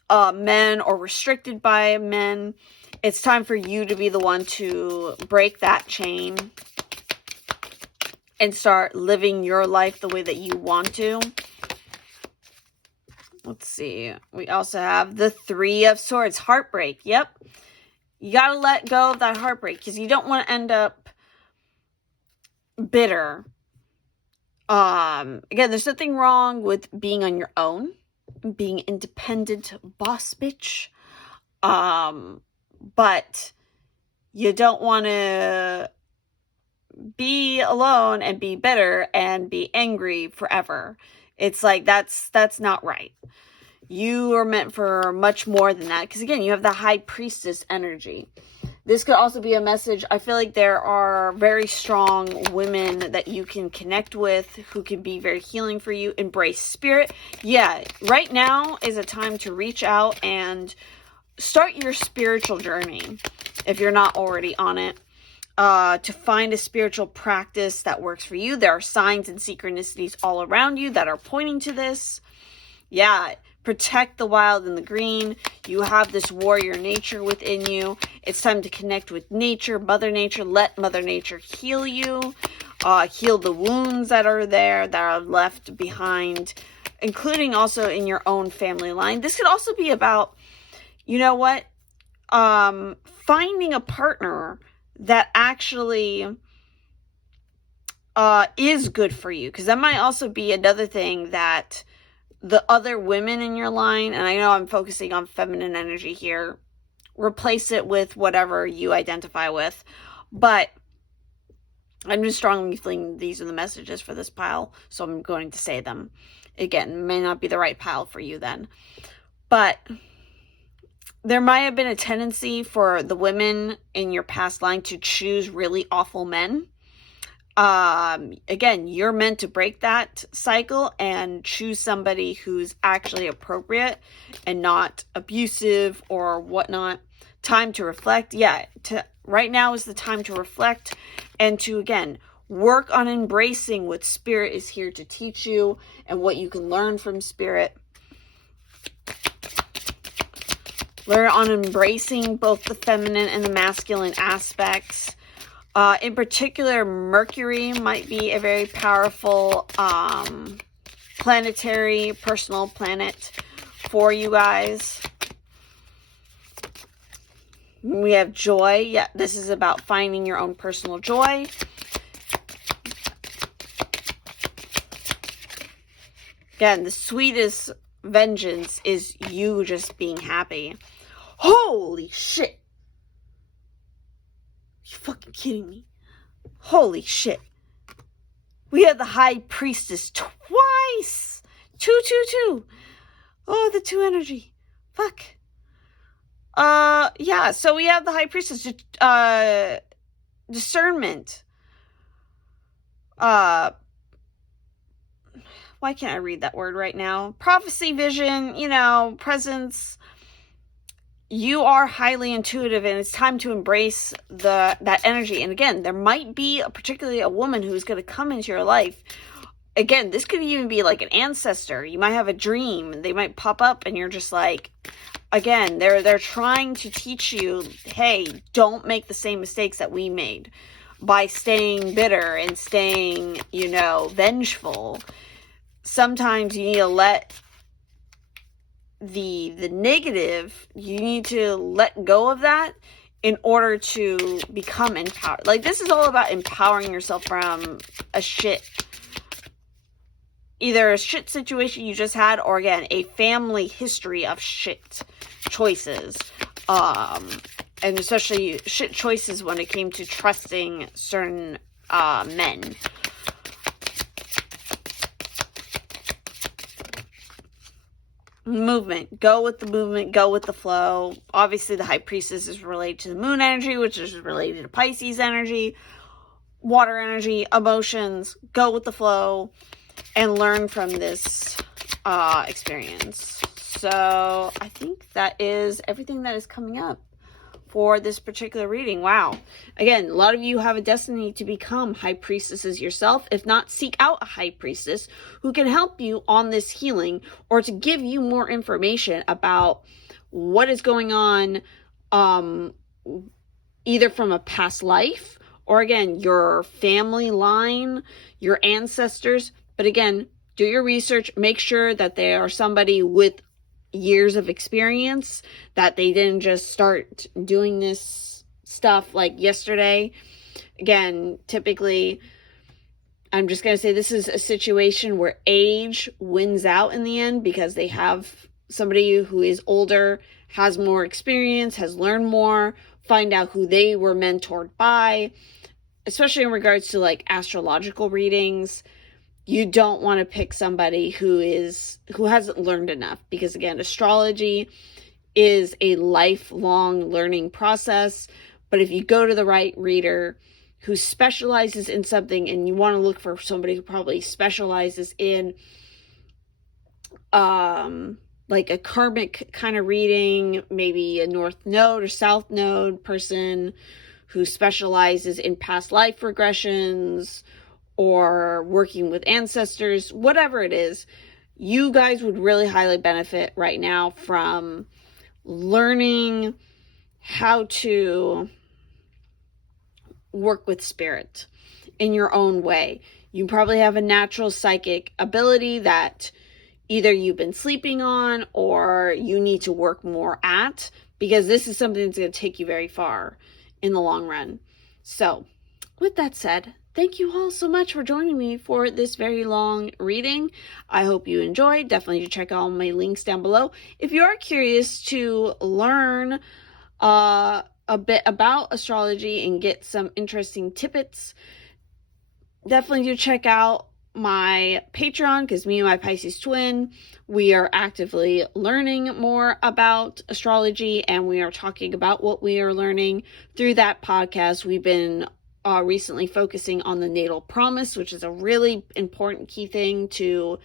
men or restricted by men, it's time for you to be the one to break that chain and start living your life the way that you want to. Let's see. We also have the Three of Swords. Heartbreak. Yep. You got to let go of that heartbreak because you don't want to end up bitter. Again, there's nothing wrong with being on your own, being independent boss bitch. But you don't want to be alone and be bitter and be angry forever. It's like, that's not right. You are meant for much more than that. Because again, you have the High Priestess energy. This could also be a message. I feel like there are very strong women that you can connect with who can be very healing for you. Embrace spirit. Yeah, right now is a time to reach out and start your spiritual journey if you're not already on it. To find a spiritual practice that works for you. There are signs and synchronicities all around you that are pointing to this. Yeah, protect the wild and the green. You have this warrior nature within you. It's time to connect with nature, Mother Nature. Let Mother Nature heal you. Heal the wounds that are there, that are left behind, including also in your own family line. This could also be about, you know what, finding a partner that actually is good for you. Because that might also be another thing that the other women in your line, and I know I'm focusing on feminine energy here, replace it with whatever you identify with. But I'm just strongly feeling these are the messages for this pile, so I'm going to say them. Again, may not be the right pile for you then. But there might have been a tendency for the women in your past line to choose really awful men. Again, you're meant to break that cycle and choose somebody who's actually appropriate and not abusive or whatnot. Time to reflect. Yeah, right now is the time to reflect and to, again, work on embracing what Spirit is here to teach you and what you can learn from Spirit. Learn on embracing both the feminine and the masculine aspects. In particular, Mercury might be a very powerful planetary, personal planet for you guys. We have joy. Yeah, this is about finding your own personal joy. Again, the sweetest vengeance is you just being happy. Holy shit! You fucking kidding me? Holy shit. We have the High Priestess twice. 222. Oh, the 2 energy. Fuck. Yeah, so we have the High Priestess. Discernment. Why can't I read that word right now? Prophecy, vision, presence. You are highly intuitive, and it's time to embrace that energy. And again, there might be particularly a woman who's going to come into your life. Again, this could even be like an ancestor. You might have a dream. They might pop up, and you're just like, again, they're trying to teach you, hey, don't make the same mistakes that we made by staying bitter and staying, vengeful. Sometimes you need to let the negative, you need to let go of that in order to become empowered. Like, this is all about empowering yourself from either a shit situation you just had, or again, a family history of shit choices. and especially shit choices when it came to trusting certain men. Movement. Go with the movement. Go with the flow. Obviously, the High Priestess is related to the moon energy, which is related to Pisces energy, water energy, emotions. Go with the flow and learn from this experience. So I think that is everything that is coming up for this particular reading. Wow. Again, a lot of you have a destiny to become high priestesses yourself. If not, seek out a high priestess who can help you on this healing, or to give you more information about what is going on, either from a past life, or again, your family line, your ancestors. But again, do your research. Make sure that they are somebody with years of experience, that they didn't just start doing this stuff like yesterday. Again, typically, I'm just going to say this is a situation where age wins out in the end, because they have somebody who is older, has more experience, has learned more, find out who they were mentored by, especially in regards to like astrological readings. You don't want to pick somebody who hasn't learned enough, because again, astrology is a lifelong learning process. But if you go to the right reader who specializes in something, and you want to look for somebody who probably specializes in like a karmic kind of reading, maybe a North Node or South Node person who specializes in past life regressions, or working with ancestors, whatever it is, you guys would really highly benefit right now from learning how to work with spirit in your own way. You probably have a natural psychic ability that either you've been sleeping on, or you need to work more at, because this is something that's going to take you very far in the long run. So, with that said, thank you all so much for joining me for this very long reading. I hope you enjoyed. Definitely check out all my links down below. If you are curious to learn a bit about astrology and get some interesting tidbits, definitely do check out my Patreon, because me and my Pisces twin, we are actively learning more about astrology, and we are talking about what we are learning through that podcast. We've been recently focusing on the natal promise, which is a really important key thing to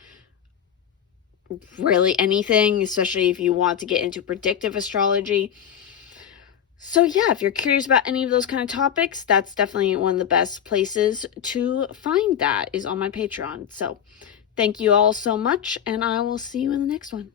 really anything, especially if you want to get into predictive astrology. So yeah, if you're curious about any of those kind of topics, that's definitely one of the best places to find that, is on my Patreon. So thank you all so much, and I will see you in the next one.